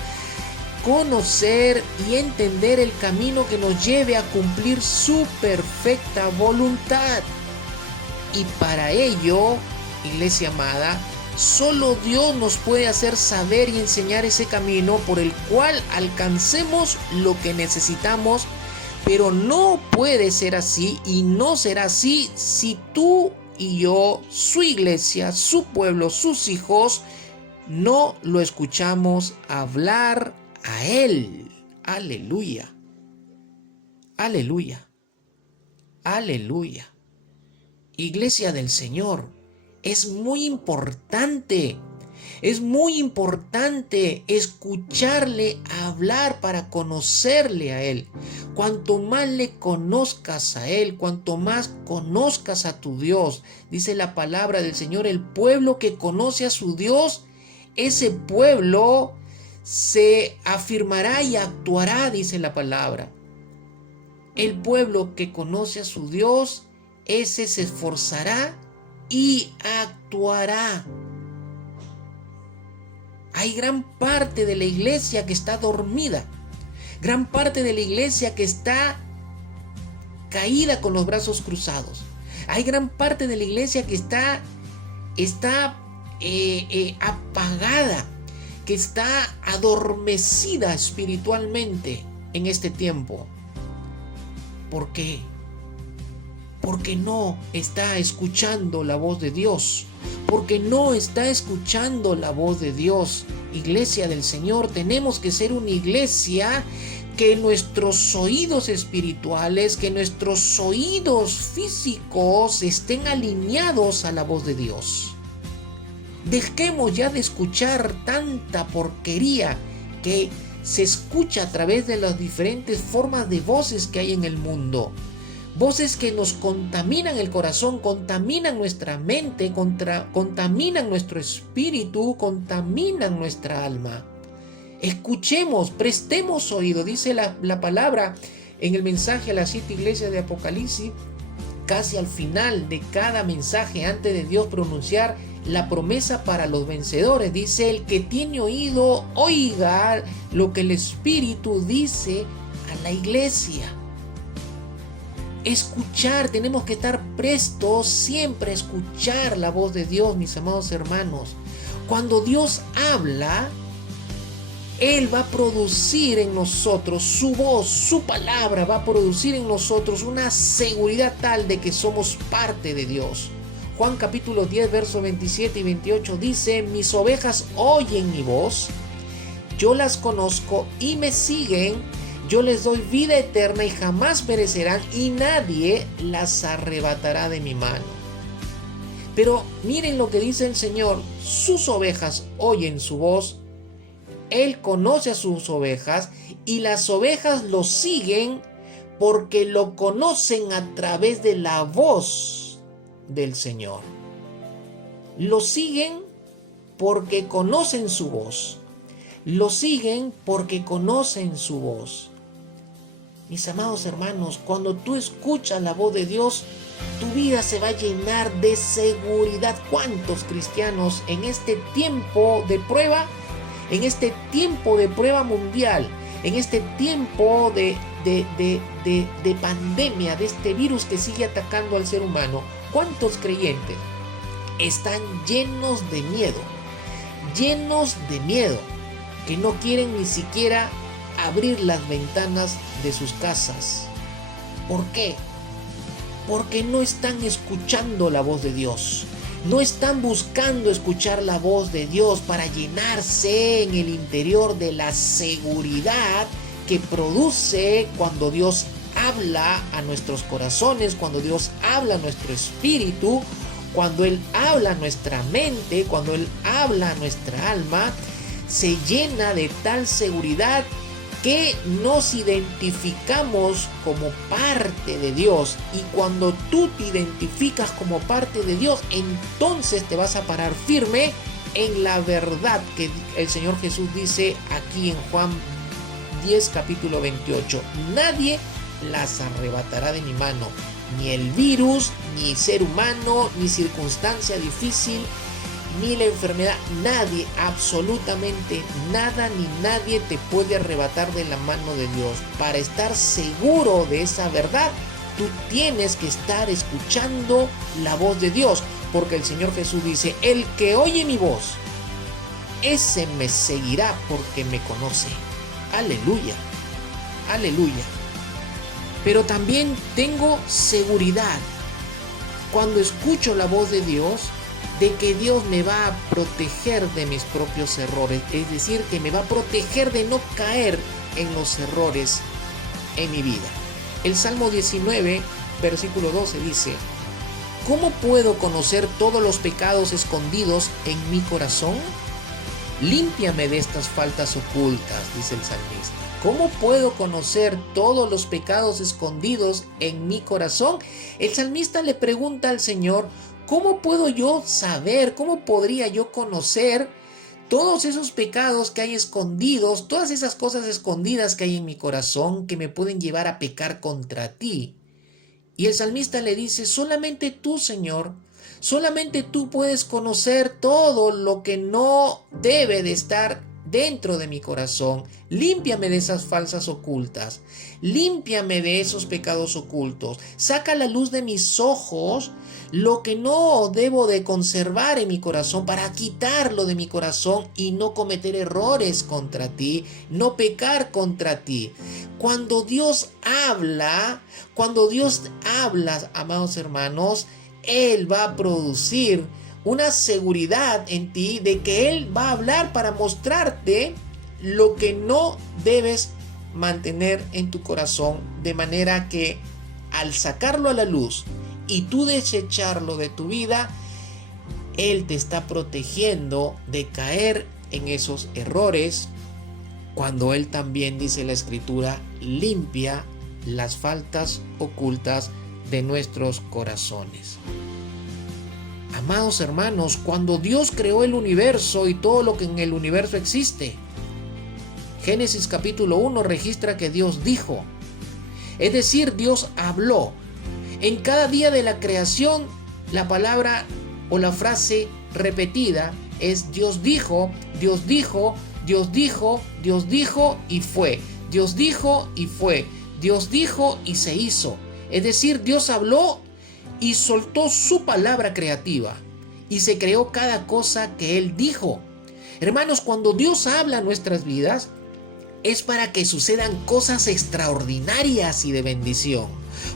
conocer y entender el camino que nos lleve a cumplir su perfecta voluntad. Y para ello, iglesia amada, solo Dios nos puede hacer saber y enseñar ese camino por el cual alcancemos lo que necesitamos, pero no puede ser así y no será así si tú y yo, su iglesia, su pueblo, sus hijos, no lo escuchamos hablar a Él. Aleluya. Aleluya. Aleluya. Iglesia del Señor, es muy importante escucharle hablar para conocerle a Él. Cuanto más le conozcas a Él, cuanto más conozcas a tu Dios, dice la palabra del Señor, el pueblo que conoce a su Dios, ese pueblo se afirmará y actuará, dice la palabra. El pueblo que conoce a su Dios, ese se esforzará y actuará. Hay gran parte de la iglesia que está dormida, gran parte de la iglesia que está caída con los brazos cruzados. Hay gran parte de la iglesia que está apagada, que está adormecida espiritualmente en este tiempo. ¿Por qué? Porque no está escuchando la voz de Dios. Porque no está escuchando la voz de Dios iglesia del Señor, tenemos que ser una iglesia que nuestros oídos espirituales, que nuestros oídos físicos estén alineados a la voz de Dios. Dejemos ya de escuchar tanta porquería que se escucha a través de las diferentes formas de voces que hay en el mundo. Voces que nos contaminan el corazón, contaminan nuestra mente, contaminan nuestro espíritu, contaminan nuestra alma. Escuchemos, prestemos oído, dice la palabra en el mensaje a las 7 iglesias de Apocalipsis, casi al final de cada mensaje, antes de Dios pronunciar la promesa para los vencedores, dice: el que tiene oído, oiga lo que el Espíritu dice a la iglesia. Escuchar, tenemos que estar prestos siempre a escuchar la voz de Dios, mis amados hermanos. Cuando Dios habla, Él va a producir en nosotros su voz, su palabra, va a producir en nosotros una seguridad tal de que somos parte de Dios. Juan capítulo 10, versos 27 y 28 dice: mis ovejas oyen mi voz, yo las conozco y me siguen, yo les doy vida eterna y jamás perecerán y nadie las arrebatará de mi mano. Pero miren lo que dice el Señor: sus ovejas oyen su voz, Él conoce a sus ovejas y las ovejas lo siguen porque lo conocen a través de la voz del Señor. Lo siguen porque conocen su voz. Lo siguen porque conocen su voz. Mis amados hermanos, cuando tú escuchas la voz de Dios, tu vida se va a llenar de seguridad. ¿Cuántos cristianos en este tiempo de prueba, en este tiempo de prueba mundial, en este tiempo de pandemia, de este virus que sigue atacando al ser humano, cuántos creyentes están llenos de miedo, que no quieren ni siquiera abrir las ventanas de sus casas? ¿Por qué? Porque no están escuchando la voz de Dios. No están buscando escuchar la voz de Dios para llenarse en el interior de la seguridad que produce cuando Dios habla a nuestros corazones, cuando Dios habla a nuestro espíritu, cuando Él habla a nuestra mente, cuando Él habla a nuestra alma. Se llena de tal seguridad que nos identificamos como parte de Dios. Y cuando tú te identificas como parte de Dios, entonces te vas a parar firme en la verdad que el Señor Jesús dice aquí en Juan 10, capítulo 28. Nadie las arrebatará de mi mano, ni el virus, ni ser humano, ni circunstancia difícil, ni la enfermedad. Nadie, absolutamente nada ni nadie te puede arrebatar de la mano de Dios. Para estar seguro de esa verdad, tú tienes que estar escuchando la voz de Dios, porque el Señor Jesús dice: el que oye mi voz, ese me seguirá porque me conoce. Aleluya, aleluya. Pero también tengo seguridad cuando escucho la voz de Dios, de que Dios me va a proteger de mis propios errores, es decir, que me va a proteger de no caer en los errores en mi vida. El Salmo 19, versículo 12 dice: ¿cómo puedo conocer todos los pecados escondidos en mi corazón? Límpiame de estas faltas ocultas, dice el salmista. ¿Cómo puedo conocer todos los pecados escondidos en mi corazón? El salmista le pregunta al Señor: ¿cómo puedo yo saber, cómo podría yo conocer todos esos pecados que hay escondidos, todas esas cosas escondidas que hay en mi corazón que me pueden llevar a pecar contra ti? Y el salmista le dice: solamente tú, Señor, solamente tú puedes conocer todo lo que no debe de estar dentro de mi corazón. Límpiame de esas falsas ocultas, límpiame de esos pecados ocultos, saca a la luz de mis ojos lo que no debo de conservar en mi corazón, para quitarlo de mi corazón y no cometer errores contra ti, no pecar contra ti. Cuando Dios habla, amados hermanos, Él va a producir una seguridad en ti de que Él va a hablar para mostrarte lo que no debes mantener en tu corazón, de manera que al sacarlo a la luz y tú desecharlo de tu vida, Él te está protegiendo de caer en esos errores, cuando Él también, dice la Escritura, limpia las faltas ocultas de nuestros corazones. Amados hermanos, cuando Dios creó el universo y todo lo que en el universo existe, Génesis capítulo 1 registra que Dios dijo, es decir, Dios habló. En cada día de la creación, la palabra o la frase repetida es Dios dijo, Dios dijo, Dios dijo, Dios dijo y fue. Dios dijo y fue. Dios dijo y se hizo. Es decir, Dios habló y soltó su palabra creativa y se creó cada cosa que Él dijo. Hermanos, cuando Dios habla en nuestras vidas, es para que sucedan cosas extraordinarias y de bendición.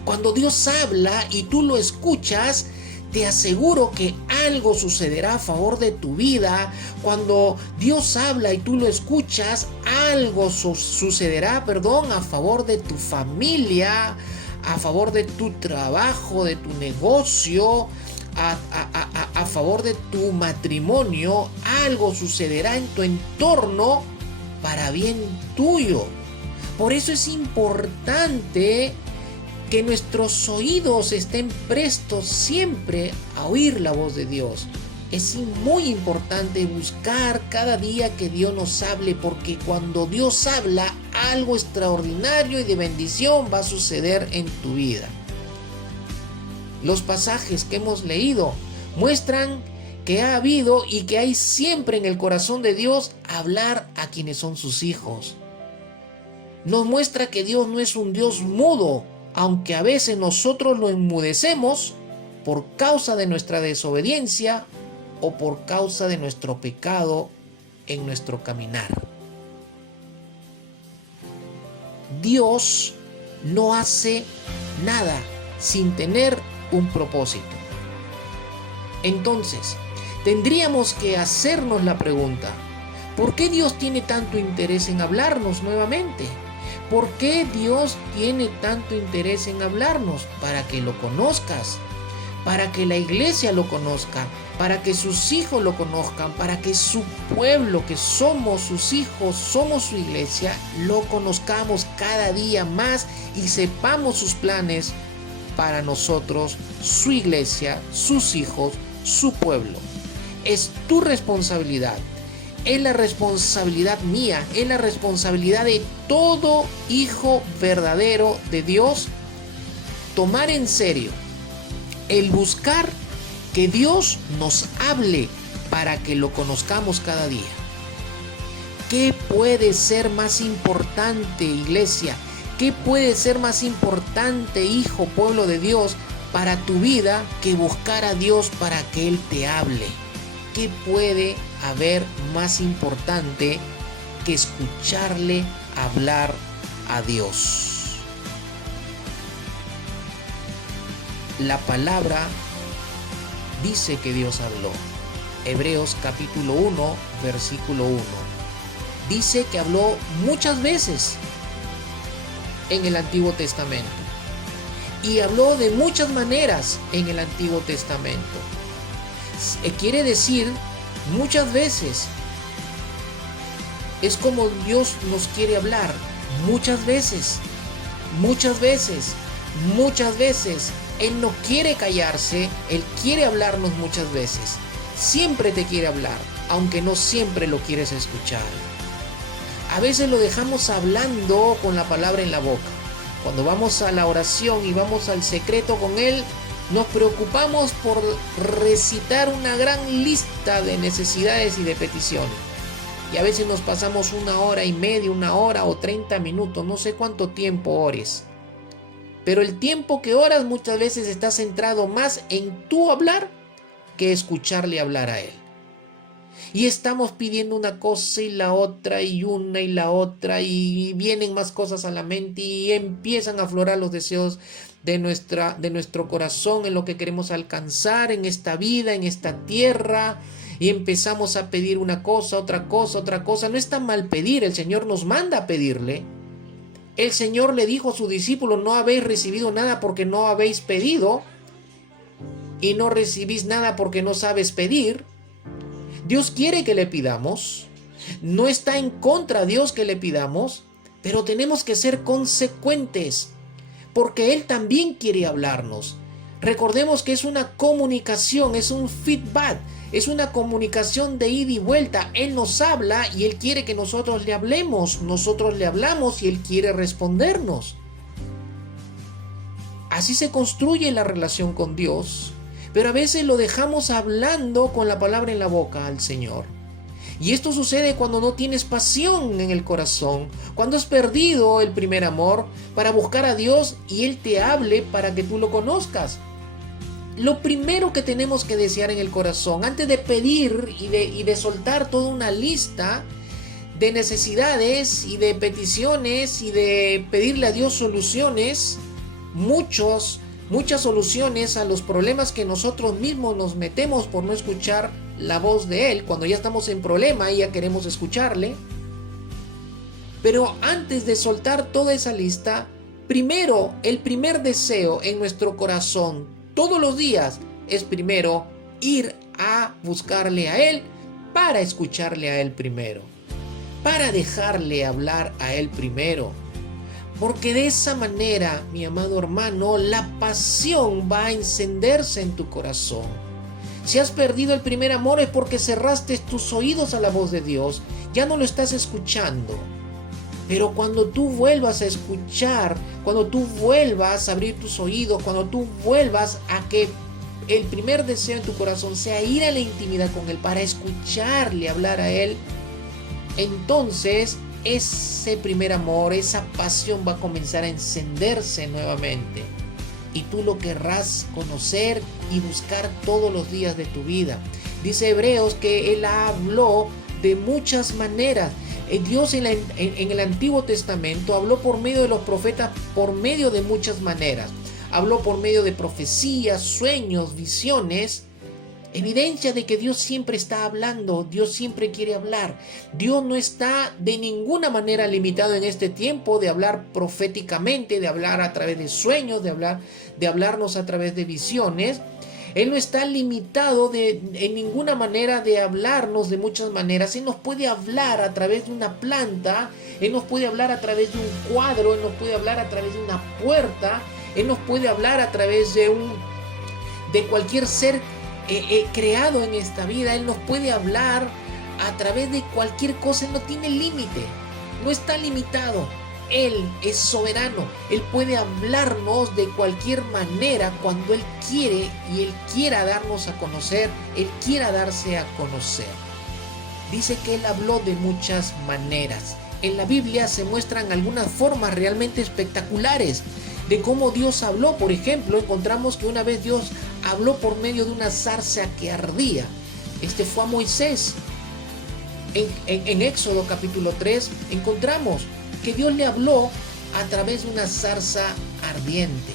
Cuando Dios habla y tú lo escuchas, te aseguro que algo sucederá a favor de tu vida. Cuando Dios habla y tú lo escuchas, algo sucederá, a favor de tu familia, a favor de tu trabajo, de tu negocio, a favor de tu matrimonio. Algo sucederá en tu entorno para bien tuyo. Por eso es importante que nuestros oídos estén prestos siempre a oír la voz de Dios. Es muy importante buscar cada día que Dios nos hable, porque cuando Dios habla, algo extraordinario y de bendición va a suceder en tu vida. Los pasajes que hemos leído muestran que ha habido y que hay siempre en el corazón de Dios hablar a quienes son sus hijos. Nos muestra que Dios no es un Dios mudo, aunque a veces nosotros lo enmudecemos por causa de nuestra desobediencia o por causa de nuestro pecado en nuestro caminar. Dios no hace nada sin tener un propósito. Entonces, tendríamos que hacernos la pregunta, ¿por qué Dios tiene tanto interés en hablarnos nuevamente? ¿Por qué Dios tiene tanto interés en hablarnos? Para que lo conozcas, para que la iglesia lo conozca, para que sus hijos lo conozcan, para que su pueblo, que somos sus hijos, somos su iglesia, lo conozcamos cada día más y sepamos sus planes para nosotros, su iglesia, sus hijos, su pueblo. Es tu responsabilidad. Es la responsabilidad mía, es la responsabilidad de todo hijo verdadero de Dios tomar en serio el buscar que Dios nos hable para que lo conozcamos cada día. ¿Qué puede ser más importante, iglesia? ¿Qué puede ser más importante, hijo, pueblo de Dios, para tu vida que buscar a Dios para que Él te hable? ¿Qué puede haber más importante que escucharle hablar a Dios? La palabra dice que Dios habló. Hebreos capítulo 1, versículo 1. Dice que habló muchas veces en el Antiguo Testamento. Y habló de muchas maneras en el Antiguo Testamento. Quiere decir, muchas veces. Es como Dios nos quiere hablar. Muchas veces. Muchas veces. Muchas veces. Él no quiere callarse. Él quiere hablarnos muchas veces. Siempre te quiere hablar, aunque no siempre lo quieres escuchar. A veces lo dejamos hablando con la palabra en la boca. Cuando vamos a la oración y vamos al secreto con Él, nos preocupamos por recitar una gran lista de necesidades y de peticiones. Y a veces nos pasamos 1 hora y media, 1 hora o 30 minutos, no sé cuánto tiempo ores. Pero el tiempo que oras muchas veces está centrado más en tu hablar que escucharle hablar a Él. Y estamos pidiendo una cosa y la otra y una y la otra, y vienen más cosas a la mente y empiezan a aflorar los deseos de nuestro corazón, en lo que queremos alcanzar en esta vida, en esta tierra, y empezamos a pedir una cosa, otra cosa, otra cosa. No está mal pedir, el Señor nos manda a pedirle. El Señor le dijo a sus discípulos: no habéis recibido nada porque no habéis pedido, y no recibís nada porque no sabes pedir. Dios quiere que le pidamos, no está en contra Dios que le pidamos, pero tenemos que ser consecuentes, porque Él también quiere hablarnos. Recordemos que es una comunicación, es un feedback, es una comunicación de ida y vuelta. Él nos habla y Él quiere que nosotros le hablemos, nosotros le hablamos y Él quiere respondernos. Así se construye la relación con Dios, pero a veces lo dejamos hablando con la palabra en la boca al Señor. Y esto sucede cuando no tienes pasión en el corazón, cuando has perdido el primer amor para buscar a Dios y Él te hable para que tú lo conozcas. Lo primero que tenemos que desear en el corazón, antes de pedir y de soltar toda una lista de necesidades y de peticiones y de pedirle a Dios soluciones, muchas soluciones a los problemas que nosotros mismos nos metemos por no escuchar la voz de Él. Cuando ya estamos en problema y ya queremos escucharle. Pero antes de soltar toda esa lista, primero, el primer deseo en nuestro corazón todos los días es primero ir a buscarle a Él, para escucharle a Él primero, para dejarle hablar a Él primero. Porque de esa manera, mi amado hermano, la pasión va a encenderse en tu corazón. Si has perdido el primer amor es porque cerraste tus oídos a la voz de Dios, ya no lo estás escuchando. Pero cuando tú vuelvas a escuchar, cuando tú vuelvas a abrir tus oídos, cuando tú vuelvas a que el primer deseo en tu corazón sea ir a la intimidad con Él para escucharle hablar a Él, entonces ese primer amor, esa pasión va a comenzar a encenderse nuevamente. Y tú lo querrás conocer y buscar todos los días de tu vida. Dice Hebreos que Él habló de muchas maneras. Dios en el Antiguo Testamento habló por medio de los profetas, por medio de muchas maneras. Habló por medio de profecías, sueños, visiones. Evidencia de que Dios siempre está hablando, Dios siempre quiere hablar. Dios no está de ninguna manera limitado en este tiempo de hablar proféticamente, de hablar a través de sueños, de hablarnos a través de visiones. Él no está limitado en ninguna manera de hablarnos de muchas maneras. Él nos puede hablar a través de una planta, Él nos puede hablar a través de un cuadro, Él nos puede hablar a través de una puerta, Él nos puede hablar a través de cualquier ser creado en esta vida. Él nos puede hablar a través de cualquier cosa. Él no tiene límite, no está limitado. Él es soberano. Él puede hablarnos de cualquier manera cuando Él quiere, y Él quiera darnos a conocer, Él quiera darse a conocer. Dice que Él habló de muchas maneras. En la Biblia se muestran algunas formas realmente espectaculares de cómo Dios habló. Por ejemplo, encontramos que una vez Dios habló por medio de una zarza que ardía. Fue a Moisés. En Éxodo capítulo 3 encontramos que Dios le habló a través de una zarza ardiente.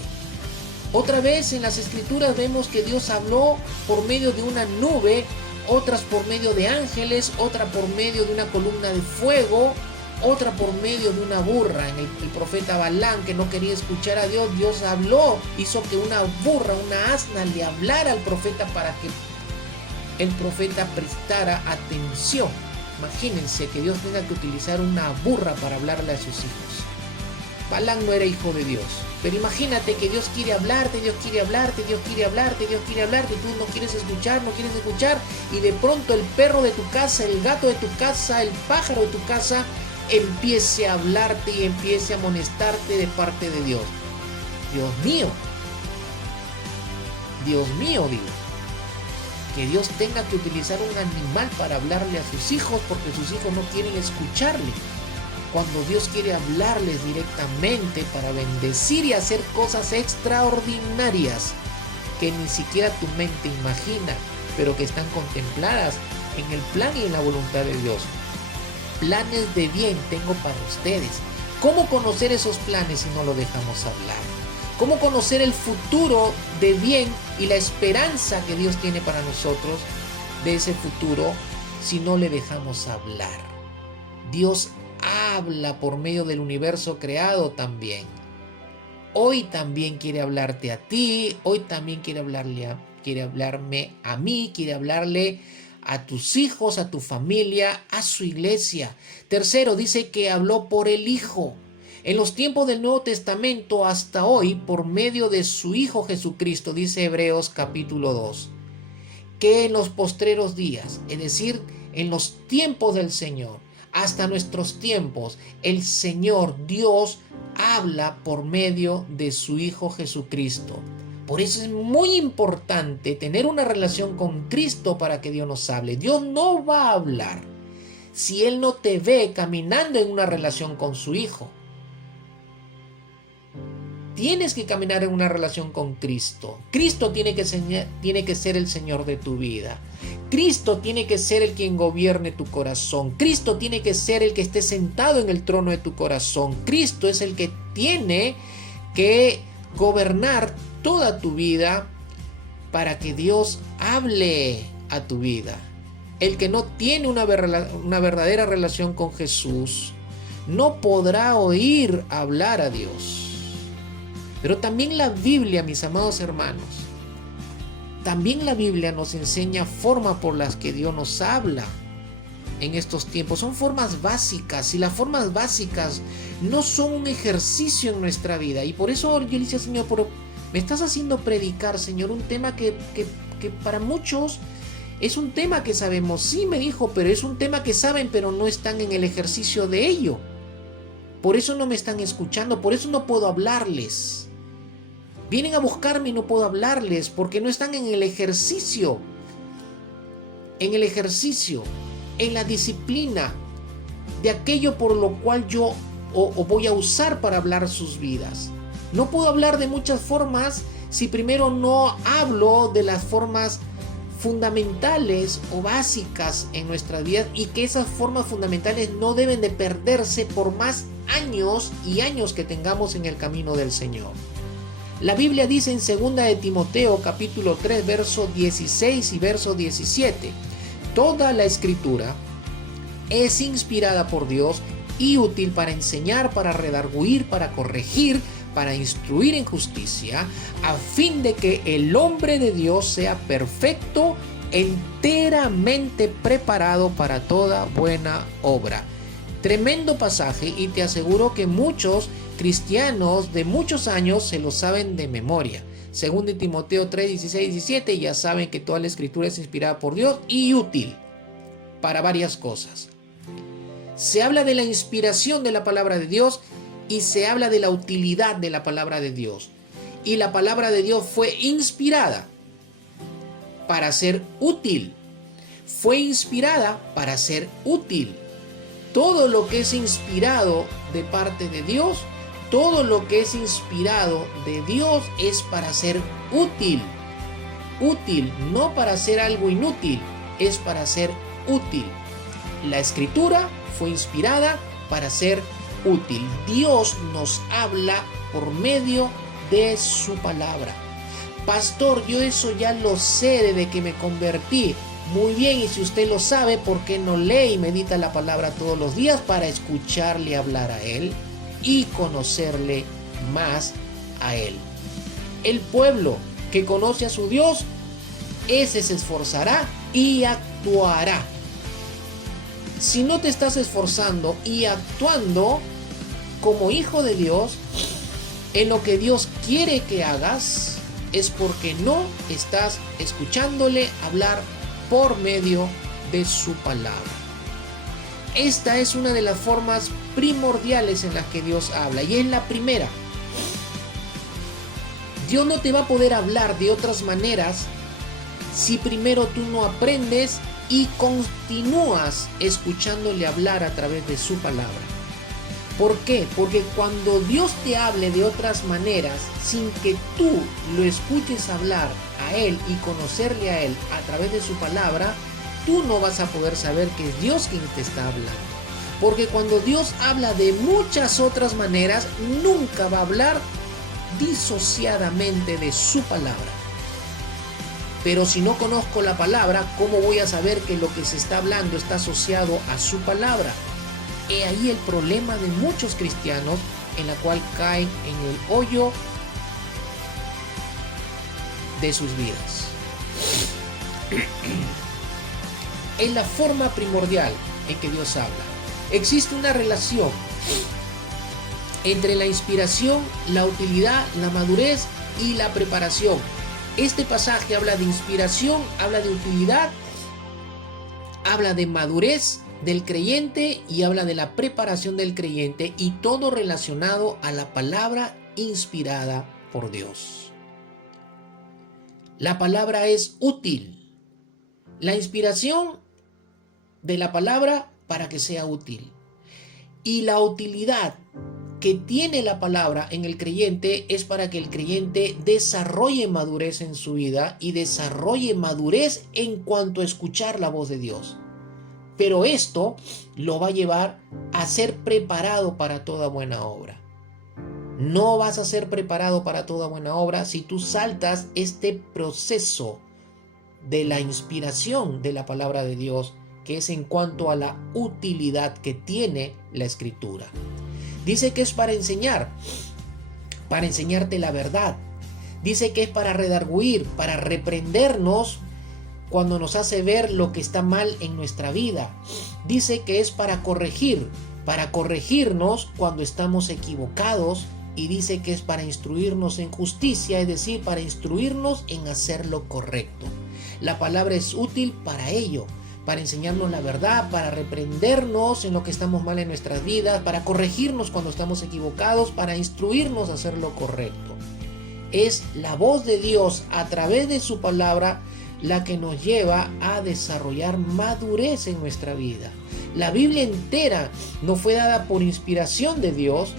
Otra vez en las Escrituras vemos que Dios habló por medio de una nube, otras por medio de ángeles, otra por medio de una columna de fuego, otra por medio de una burra. En el profeta Balaam, que no quería escuchar a Dios, Dios habló, hizo que una burra, una asna, le hablara al profeta para que el profeta prestara atención. Imagínense que Dios tenga que utilizar una burra para hablarle a sus hijos. Balaam no era hijo de Dios, pero imagínate que Dios quiere hablarte, Dios quiere hablarte, Dios quiere hablarte, Dios quiere hablarte, y tú no quieres escuchar, y de pronto el perro de tu casa, el gato de tu casa, el pájaro de tu casa empiece a hablarte y empiece a amonestarte de parte de Dios. Dios mío, digo. Que Dios tenga que utilizar un animal para hablarle a sus hijos, porque sus hijos no quieren escucharle. Cuando Dios quiere hablarles directamente para bendecir y hacer cosas extraordinarias que ni siquiera tu mente imagina, pero que están contempladas en el plan y en la voluntad de Dios. Planes de bien tengo para ustedes. ¿Cómo conocer esos planes si no lo dejamos hablar? ¿Cómo conocer el futuro de bien y la esperanza que Dios tiene para nosotros de ese futuro si no le dejamos hablar? Dios habla por medio del universo creado también. Hoy también quiere hablarte a ti, hoy también quiere hablarme a mí, quiere hablarle a tus hijos, a tu familia, a su iglesia. Tercero, dice que habló por el Hijo. En los tiempos del Nuevo Testamento hasta hoy, por medio de su Hijo Jesucristo, dice Hebreos capítulo 2, que en los postreros días, es decir, en los tiempos del Señor, hasta nuestros tiempos, el Señor Dios habla por medio de su Hijo Jesucristo. Por eso es muy importante tener una relación con Cristo para que Dios nos hable. Dios no va a hablar si Él no te ve caminando en una relación con su Hijo. Tienes que caminar en una relación con Cristo. Cristo tiene que ser el Señor de tu vida. Cristo tiene que ser el quien gobierne tu corazón. Cristo tiene que ser el que esté sentado en el trono de tu corazón. Cristo es el que tiene que gobernar toda tu vida para que Dios hable a tu vida. El que no tiene una verdadera relación con Jesús no podrá oír hablar a Dios. Pero también la Biblia, mis amados hermanos, también la Biblia nos enseña formas por las que Dios nos habla en estos tiempos. Son formas básicas, y las formas básicas no son un ejercicio en nuestra vida. Y por eso yo le decía, Señor, me estás haciendo predicar, Señor, un tema que para muchos es un tema que sabemos. Sí, me dijo, pero es un tema que saben, pero no están en el ejercicio de ello. Por eso no me están escuchando, por eso no puedo hablarles. Vienen a buscarme y no puedo hablarles porque no están en el ejercicio, en la disciplina de aquello por lo cual yo voy a usar para hablar sus vidas. No puedo hablar de muchas formas si primero no hablo de las formas fundamentales o básicas en nuestra vida, y que esas formas fundamentales no deben de perderse por más años y años que tengamos en el camino del Señor. La Biblia dice en 2 de Timoteo capítulo 3 verso 16 y verso 17: toda la escritura es inspirada por Dios y útil para enseñar, para redarguir, para corregir, para instruir en justicia, a fin de que el hombre de Dios sea perfecto, enteramente preparado para toda buena obra. Tremendo pasaje, y te aseguro que muchos cristianos de muchos años se lo saben de memoria. 2 de Timoteo 3, 16 y 17, ya saben que toda la escritura es inspirada por Dios y útil para varias cosas. Se habla de la inspiración de la palabra de Dios y se habla de la utilidad de la palabra de Dios. Y la palabra de Dios fue inspirada para ser útil. Fue inspirada para ser útil. Todo lo que es inspirado de parte de Dios, todo lo que es inspirado de Dios es para ser útil. Útil, no para hacer algo inútil, es para ser útil. La escritura fue inspirada para ser útil. Dios nos habla por medio de su palabra. Pastor, yo eso ya lo sé desde que me convertí. Muy bien, y si usted lo sabe, ¿por qué no lee y medita la palabra todos los días para escucharle hablar a Él y conocerle más a Él? El pueblo que conoce a su Dios, ese se esforzará y actuará. Si no te estás esforzando y actuando como hijo de Dios en lo que Dios quiere que hagas, es porque no estás escuchándole hablar por medio de su palabra. Esta es una de las formas primordiales en las que Dios habla, y es la primera. Dios no te va a poder hablar de otras maneras si primero tú no aprendes y continúas escuchándole hablar a través de su palabra. ¿Por qué? Porque cuando Dios te hable de otras maneras, sin que tú lo escuches hablar a Él y conocerle a Él a través de su palabra, tú no vas a poder saber que es Dios quien te está hablando. Porque cuando Dios habla de muchas otras maneras, nunca va a hablar disociadamente de su palabra. Pero si no conozco la palabra, ¿cómo voy a saber que lo que se está hablando está asociado a su palabra? He ahí el problema de muchos cristianos, en la cual caen en el hoyo de sus vidas. Es la forma primordial en que Dios habla. Existe una relación entre la inspiración, la utilidad, la madurez y la preparación. Este pasaje habla de inspiración, habla de utilidad, habla de madurez del creyente y habla de la preparación del creyente, y todo relacionado a la palabra inspirada por Dios. La palabra es útil. La inspiración de la palabra para que sea útil. Y la utilidad que tiene la palabra en el creyente es para que el creyente desarrolle madurez en su vida y desarrolle madurez en cuanto a escuchar la voz de Dios. Pero esto lo va a llevar a ser preparado para toda buena obra. No vas a ser preparado para toda buena obra si tú saltas este proceso de la inspiración de la palabra de Dios, que es en cuanto a la utilidad que tiene la Escritura. Dice que es para enseñarte la verdad. Dice que es para redarguir, para reprendernos cuando nos hace ver lo que está mal en nuestra vida. Dice que es para corregirnos cuando estamos equivocados, y dice que es para instruirnos en justicia, es decir, para instruirnos en hacer lo correcto. La palabra es útil para ello, para enseñarnos la verdad, para reprendernos en lo que estamos mal en nuestras vidas, para corregirnos cuando estamos equivocados, para instruirnos a hacer lo correcto. Es la voz de Dios a través de su palabra la que nos lleva a desarrollar madurez en nuestra vida. La Biblia entera nos fue dada por inspiración de Dios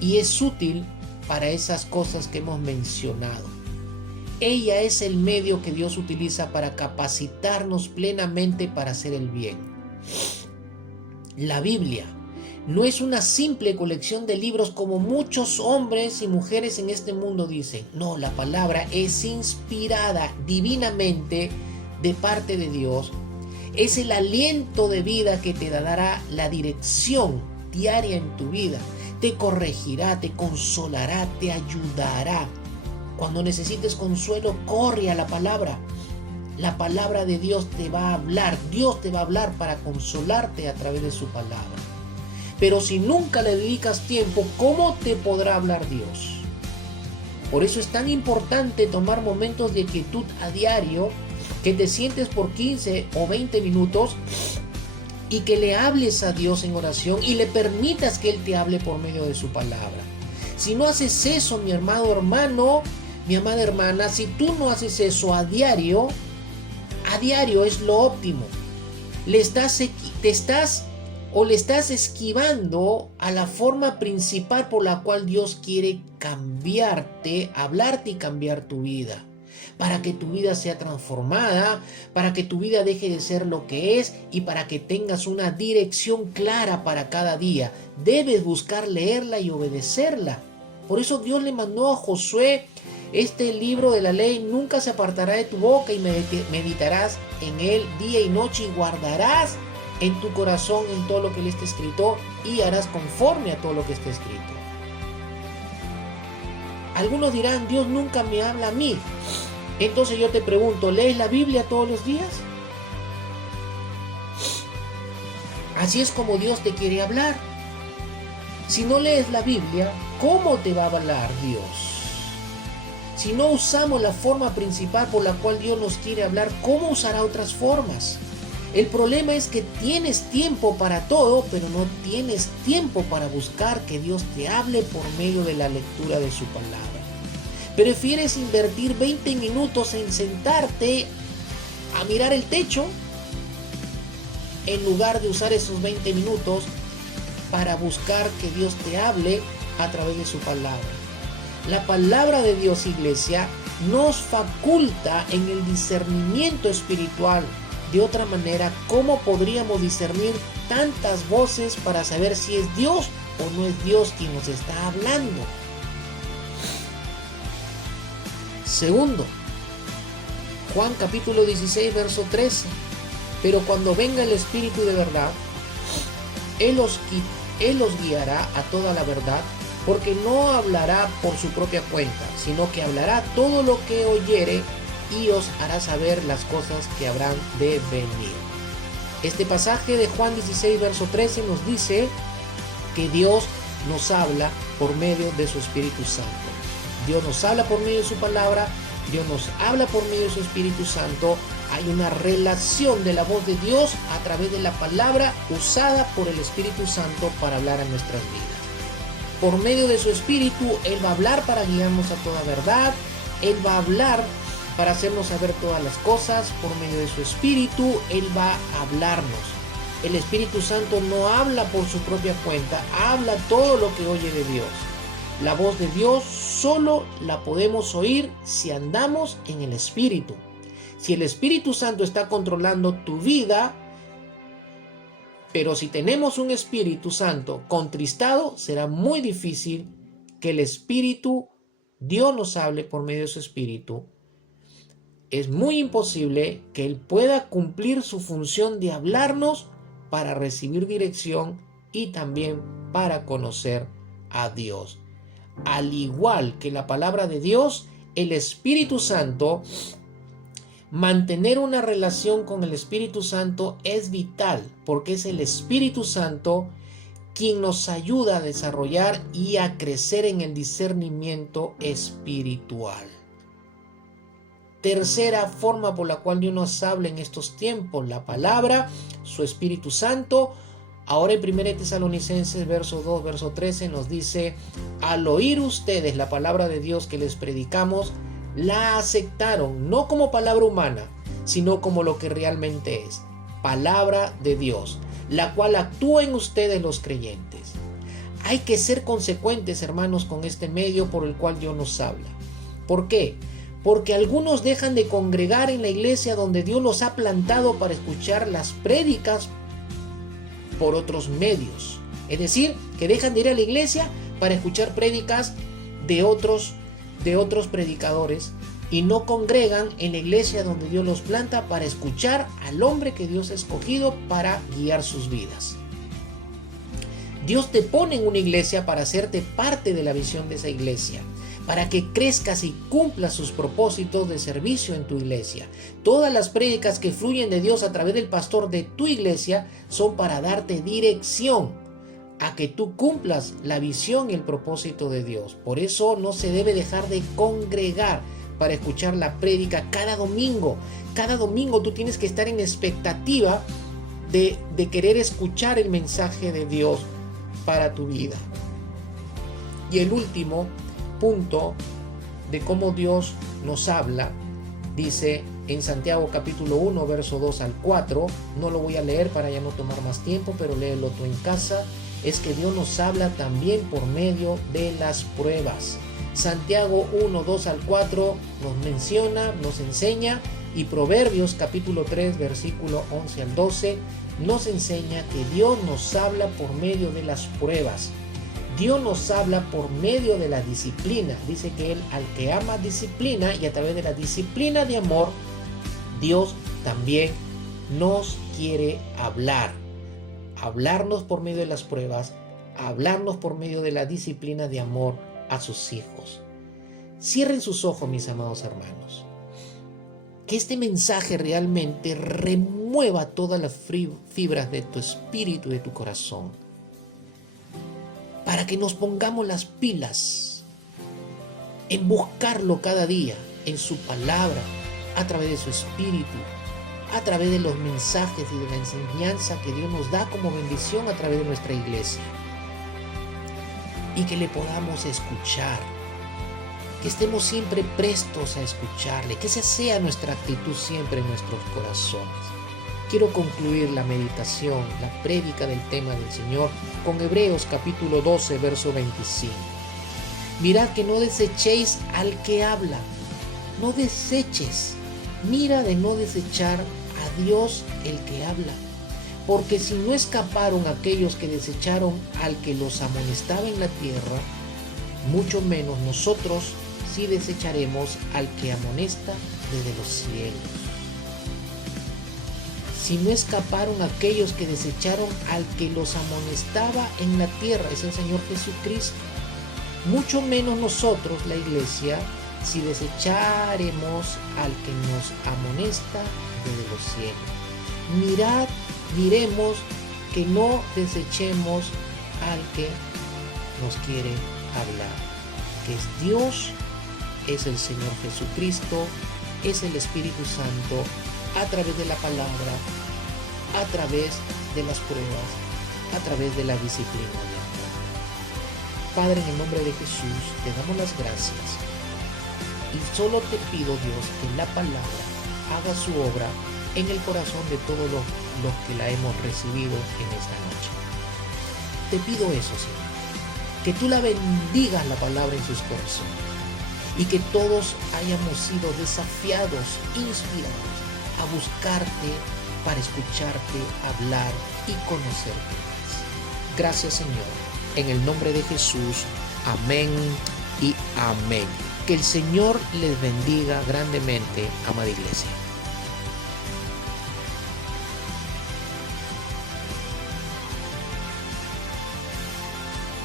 y es útil para esas cosas que hemos mencionado. Ella es el medio que Dios utiliza para capacitarnos plenamente para hacer el bien. La Biblia no es una simple colección de libros como muchos hombres y mujeres en este mundo dicen. No, la palabra es inspirada divinamente de parte de Dios. Es el aliento de vida que te dará la dirección diaria en tu vida. Te corregirá, te consolará, te ayudará. Cuando necesites consuelo, corre a la palabra. La palabra de Dios te va a hablar. Dios te va a hablar para consolarte a través de su palabra. Pero si nunca le dedicas tiempo, ¿cómo te podrá hablar Dios? Por eso es tan importante tomar momentos de quietud a diario, que te sientes por 15 o 20 minutos y que le hables a Dios en oración y le permitas que Él te hable por medio de su palabra. Si no haces eso, mi amado hermano, mi amada hermana, si tú no haces eso a diario es lo óptimo. Le estás esquivando a la forma principal por la cual Dios quiere cambiarte, hablarte y cambiar tu vida. Para que tu vida sea transformada, para que tu vida deje de ser lo que es y para que tengas una dirección clara para cada día. Debes buscar leerla y obedecerla. Por eso Dios le mandó a Josué este libro de la ley: nunca se apartará de tu boca y meditarás en él día y noche y guardarás en tu corazón en todo lo que le esté escrito y harás conforme a todo lo que esté escrito. Algunos dirán: Dios nunca me habla a mí. Entonces yo te pregunto, ¿lees la Biblia todos los días? Así es como Dios te quiere hablar. Si no lees la Biblia, ¿cómo te va a hablar Dios? Si no usamos la forma principal por la cual Dios nos quiere hablar, ¿cómo usará otras formas? El problema es que tienes tiempo para todo, pero no tienes tiempo para buscar que Dios te hable por medio de la lectura de su palabra. Prefieres invertir 20 minutos en sentarte a mirar el techo en lugar de usar esos 20 minutos para buscar que Dios te hable a través de su palabra. La palabra de Dios, iglesia, nos faculta en el discernimiento espiritual. De otra manera, ¿cómo podríamos discernir tantas voces para saber si es Dios o no es Dios quien nos está hablando? Segundo, Juan capítulo 16, verso 13. Pero cuando venga el Espíritu de verdad, Él os guiará a toda la verdad, porque no hablará por su propia cuenta, sino que hablará todo lo que oyere y os hará saber las cosas que habrán de venir. Este pasaje de Juan 16, verso 13 nos dice que Dios nos habla por medio de su Espíritu Santo. Dios nos habla por medio de su palabra, Dios nos habla por medio de su Espíritu Santo. Hay una relación de la voz de Dios a través de la palabra usada por el Espíritu Santo para hablar a nuestras vidas. Por medio de su Espíritu, Él va a hablar para guiarnos a toda verdad. Él va a hablar para hacernos saber todas las cosas. Por medio de su Espíritu, Él va a hablarnos. El Espíritu Santo no habla por su propia cuenta, habla todo lo que oye de Dios. La voz de Dios solo la podemos oír si andamos en el Espíritu. Si el Espíritu Santo está controlando tu vida, pero si tenemos un Espíritu Santo contristado, será muy difícil que el Espíritu, Dios nos hable por medio de su Espíritu. Es muy imposible que Él pueda cumplir su función de hablarnos para recibir dirección y también para conocer a Dios. Al igual que la palabra de Dios, el Espíritu Santo, mantener una relación con el Espíritu Santo es vital, porque es el Espíritu Santo quien nos ayuda a desarrollar y a crecer en el discernimiento espiritual. Tercera forma por la cual Dios nos habla en estos tiempos, la palabra, su Espíritu Santo. Ahora en 1 Tesalonicenses verso 2, verso 13 nos dice: al oír ustedes la palabra de Dios que les predicamos, la aceptaron no como palabra humana, sino como lo que realmente es, palabra de Dios, la cual actúa en ustedes los creyentes. Hay que ser consecuentes, hermanos, con este medio por el cual Dios nos habla. ¿Por qué? Porque algunos dejan de congregar en la iglesia donde Dios los ha plantado para escuchar las prédicas por otros medios. Es decir, que dejan de ir a la iglesia para escuchar prédicas de otros predicadores y no congregan en la iglesia donde Dios los planta para escuchar al hombre que Dios ha escogido para guiar sus vidas. Dios te pone en una iglesia para hacerte parte de la visión de esa iglesia, para que crezcas y cumplas sus propósitos de servicio en tu iglesia. Todas las prédicas que fluyen de Dios a través del pastor de tu iglesia son para darte dirección a que tú cumplas la visión y el propósito de Dios. Por eso no se debe dejar de congregar para escuchar la prédica cada domingo. Cada domingo tú tienes que estar en expectativa de querer escuchar el mensaje de Dios para tu vida. Y el último punto de cómo Dios nos habla, dice en Santiago capítulo 1, verso 2 al 4, no lo voy a leer para ya no tomar más tiempo, pero léelo tú en casa, es que Dios nos habla también por medio de las pruebas. Santiago 1, 2 al 4 nos menciona, nos enseña, y Proverbios capítulo 3, versículo 11 al 12, nos enseña que Dios nos habla por medio de las pruebas. Dios nos habla por medio de la disciplina. Dice que Él al que ama disciplina, y a través de la disciplina de amor, Dios también nos quiere hablar. Hablarnos por medio de las pruebas, hablarnos por medio de la disciplina de amor a sus hijos. Cierren sus ojos, mis amados hermanos. Que este mensaje realmente remueva todas las fibras de tu espíritu y de tu corazón, para que nos pongamos las pilas en buscarlo cada día, en su palabra, a través de su espíritu, a través de los mensajes y de la enseñanza que Dios nos da como bendición a través de nuestra iglesia. Y que le podamos escuchar, que estemos siempre prestos a escucharle, que esa sea nuestra actitud siempre en nuestros corazones. Quiero concluir la meditación, la prédica del tema del Señor con Hebreos capítulo 12, verso 25. Mirad que no desechéis al que habla, no deseches, mira de no desechar a Dios el que habla, porque si no escaparon aquellos que desecharon al que los amonestaba en la tierra, mucho menos nosotros si desecharemos al que amonesta desde los cielos? Si no escaparon aquellos que desecharon al que los amonestaba en la tierra, es el Señor Jesucristo, mucho menos nosotros, la iglesia, si desecharemos al que nos amonesta desde los cielos. Miremos que no desechemos al que nos quiere hablar, que es Dios, es el Señor Jesucristo, es el Espíritu Santo, a través de la palabra, a través de las pruebas, a través de la disciplina de amor. Padre, en el nombre de Jesús, te damos las gracias y solo te pido, Dios, que la palabra haga su obra en el corazón de todos los que la hemos recibido en esta noche. Te pido eso, Señor, que tú la bendigas la palabra en sus corazones y que todos hayamos sido desafiados, inspirados a buscarte para escucharte, hablar y conocerte más. Gracias, Señor, en el nombre de Jesús. Amén y amén. Que el Señor les bendiga grandemente, amada iglesia.